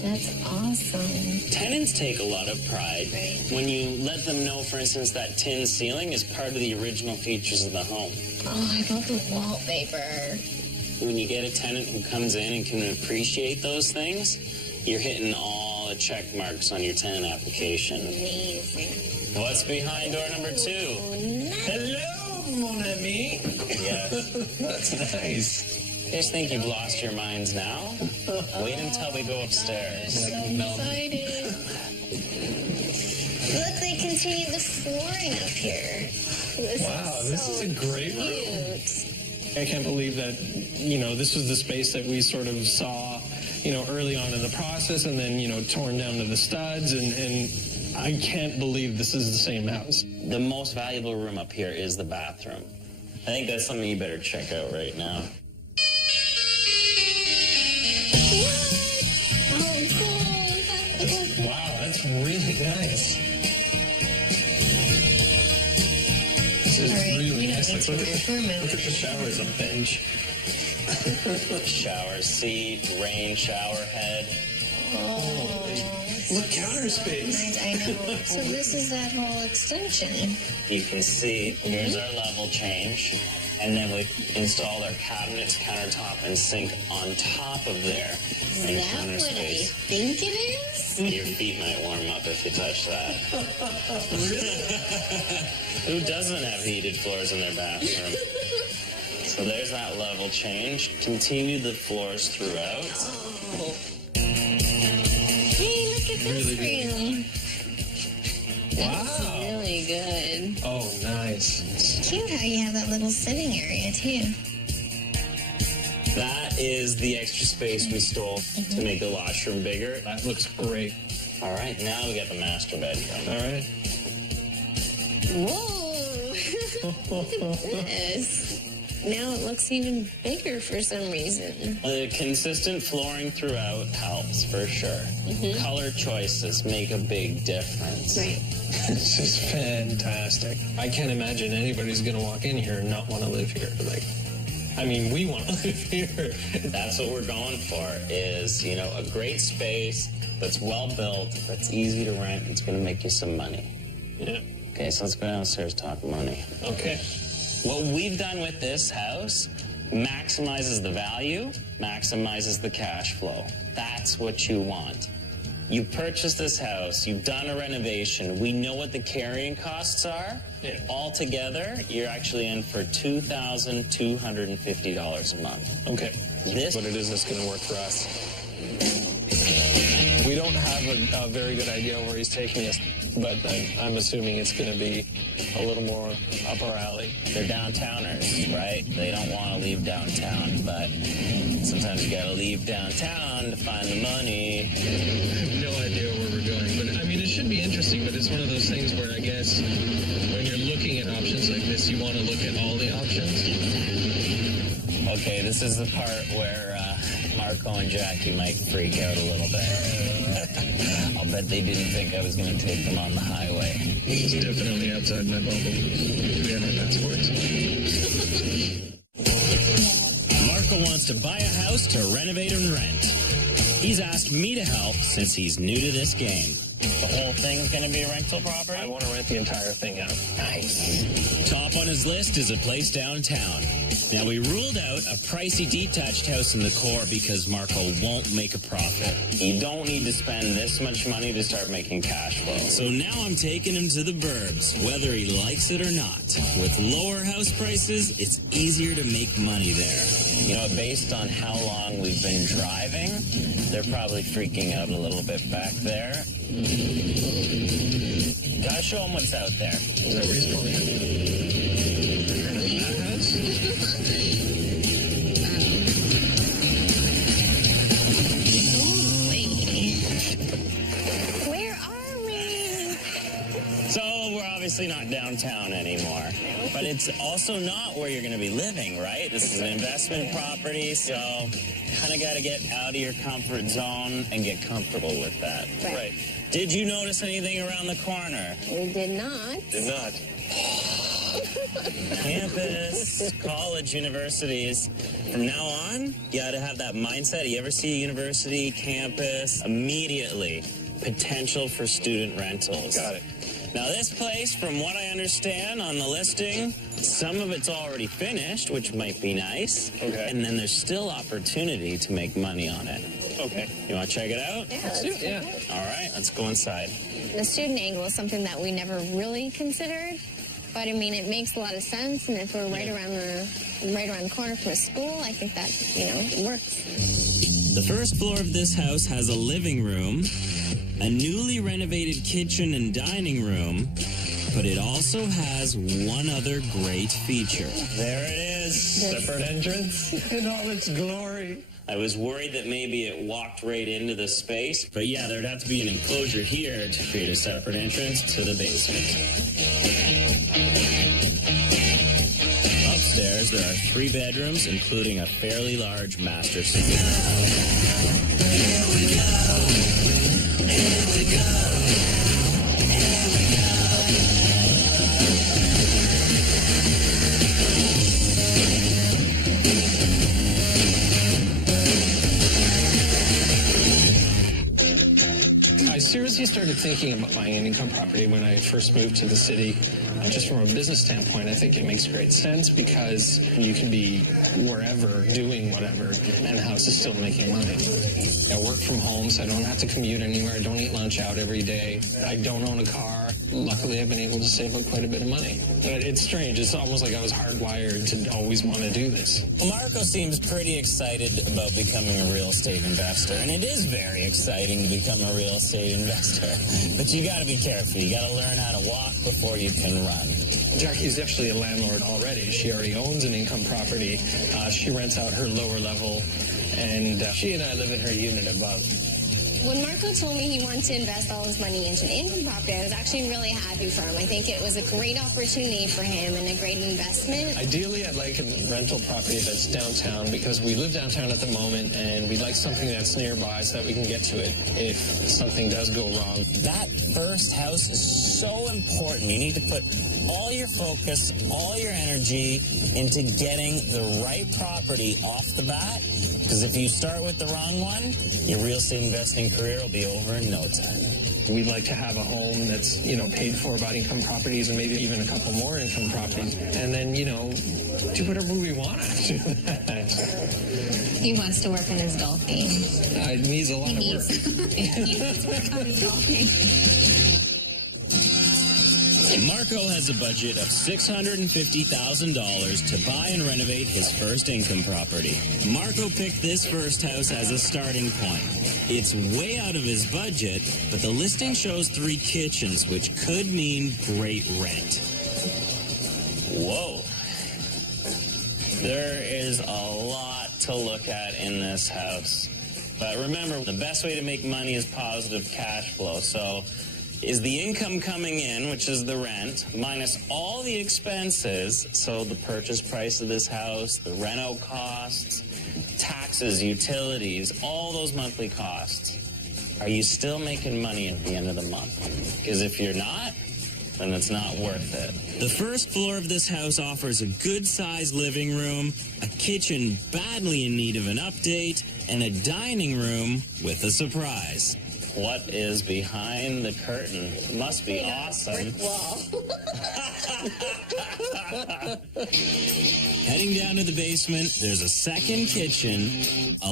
That's awesome. Tenants take a lot of pride when you let them know, for instance, that tin ceiling is part of the original features of the home. Oh, I love the wallpaper. When you get a tenant who comes in and can appreciate those things, you're hitting all the check marks on your tenant application. Amazing. What's behind door number 2? Hello, mon ami. Yes. That's nice. You guys think you've lost your minds now? Wait until we go upstairs. Excited. Look, they continue the flooring up here. This is a great room. Cute. I can't believe that, this was the space that we sort of saw, early on in the process and then, torn down to the studs. And I can't believe this is the same house. The most valuable room up here is the bathroom. I think that's something you better check out right now. Wow, that's really nice. This is really nice. Look at the showers, a bench. Shower seat, rain shower head. Oh. Look, counter space. I know. So this is that whole extension. You can see, here's our level change. And then we installed our cabinets, countertop, and sink on top of there. Is that counter what I space. think it is? Your feet might warm up if you touch that. Who doesn't have heated floors in their bathroom? So there's that level change. Continue the floors throughout. Oh. Hey, look at this room. That's really good. Oh, nice. It's cute how you have that little sitting area, too. That is the extra space we stole to make the washroom bigger. That looks great. All right, now we got the master bedroom. All right. Whoa! Look at this. Now it looks even bigger for some reason. The consistent flooring throughout helps, for sure. Color choices make a big difference. Right. This is fantastic. I can't imagine anybody's going to walk in here and not want to live here. We want to live here. That's what we're going for, is, a great space that's well built, that's easy to rent, it's going to make you some money. Yeah. Okay, so let's go downstairs, talk money. Okay. What we've done with this house maximizes the value, maximizes the cash flow. That's what you want. You purchased this house, you've done a renovation, we know what the carrying costs are. Yeah. Altogether, you're actually in for $2,250 a month. Okay. This, What it is that's going to work for us. We don't have a very good idea where he's taking us, but I'm assuming it's going to be a little more up our alley. they're downtowners, right? They don't want to leave downtown, but sometimes you got to leave downtown to find the money. I have no idea where we're going, but it should be interesting, but it's one of those things where I guess when you're looking at options like this, you want to look at all the options. Okay, this is the part where Marco and Jackie might freak out a little bit. I'll bet they didn't think I was going to take them on the highway. This is definitely outside my bubble. Do we have our passports? Marco wants to buy a house to renovate and rent. He's asked me to help since he's new to this game. The whole thing's going to be a rental property? I want to rent the entire thing out. Nice. Top on his list is a place downtown. Now, we ruled out a pricey detached house in the core because Marco won't make a profit. You don't need to spend this much money to start making cash flow. So now I'm taking him to the burbs, whether he likes it or not. With lower house prices, it's easier to make money there. Based on how long we've been driving, they're probably freaking out a little bit back there. Gotta show them what's out there. Is that reasonable? That house? Where are we? So we're obviously not downtown anymore, but it's also not where you're going to be living, right? This is an investment property, so kind of got to get out of your comfort zone and get comfortable with that. Right. Did you notice anything around the corner? We did not. Did not. Campus, college, universities. From now on, you got to have that mindset. You ever see a university, campus, immediately potential for student rentals. Got it. Now, this place, from what I understand on the listing, some of it's already finished, which might be nice. Okay. And then there's still opportunity to make money on it. Okay. You want to check it out? Yeah, let's do it. Yeah. All right, let's go inside. The student angle is something that we never really considered, but I mean, it makes a lot of sense. And if we're right around the corner from a school, I think that, it works. The first floor of this house has a living room, a newly renovated kitchen and dining room, but it also has one other great feature. There it is. Separate entrance in all its glory. I was worried that maybe it walked right into the space, but yeah, there'd have to be an enclosure here to create a separate entrance to the basement. Upstairs, there are 3 bedrooms, including a fairly large master suite. I seriously started thinking about buying an income property when I first moved to the city. Just from a business standpoint, I think it makes great sense because you can be wherever doing whatever and the house is still making money. I work from home, so I don't have to commute anywhere. I don't eat lunch out every day. I don't own a car. Luckily, I've been able to save up quite a bit of money. But it's strange. It's almost like I was hardwired to always want to do this. Well, Marco seems pretty excited about becoming a real estate investor, and it is very exciting to become a real estate investor. But you got to be careful. You got to learn how to walk before you can run. Jackie's actually a landlord already. She already owns an income property. She rents out her lower level, and she and I live in her unit above. When Marco told me he wanted to invest all his money into an income property, I was actually really happy for him. I think it was a great opportunity for him and a great investment. Ideally, I'd like a rental property that's downtown because we live downtown at the moment, and we'd like something that's nearby so that we can get to it if something does go wrong. That first house is so important. You need to put all your focus, all your energy into getting the right property off the bat, because if you start with the wrong one, your real estate investing career will be over in no time. We'd like to have a home that's, paid for by income properties and maybe even a couple more income properties. And then, do whatever we want after that. He wants to work on his golf game. It needs a lot of work. He needs to work on his golf game. Marco has a budget of $650,000 to buy and renovate his first income property. Marco picked this first house as a starting point. It's way out of his budget, but the listing shows 3 kitchens, which could mean great rent. Whoa. There is a lot to look at in this house. But remember, the best way to make money is positive cash flow. So is the income coming in, which is the rent, minus all the expenses, so the purchase price of this house, the reno costs, taxes, utilities, all those monthly costs. Are you still making money at the end of the month? Because if you're not, then it's not worth it. The first floor of this house offers a good-sized living room, a kitchen badly in need of an update, and a dining room with a surprise. What is behind the curtain? Must be awesome. Brick wall. Heading down to the basement, there's a second kitchen, a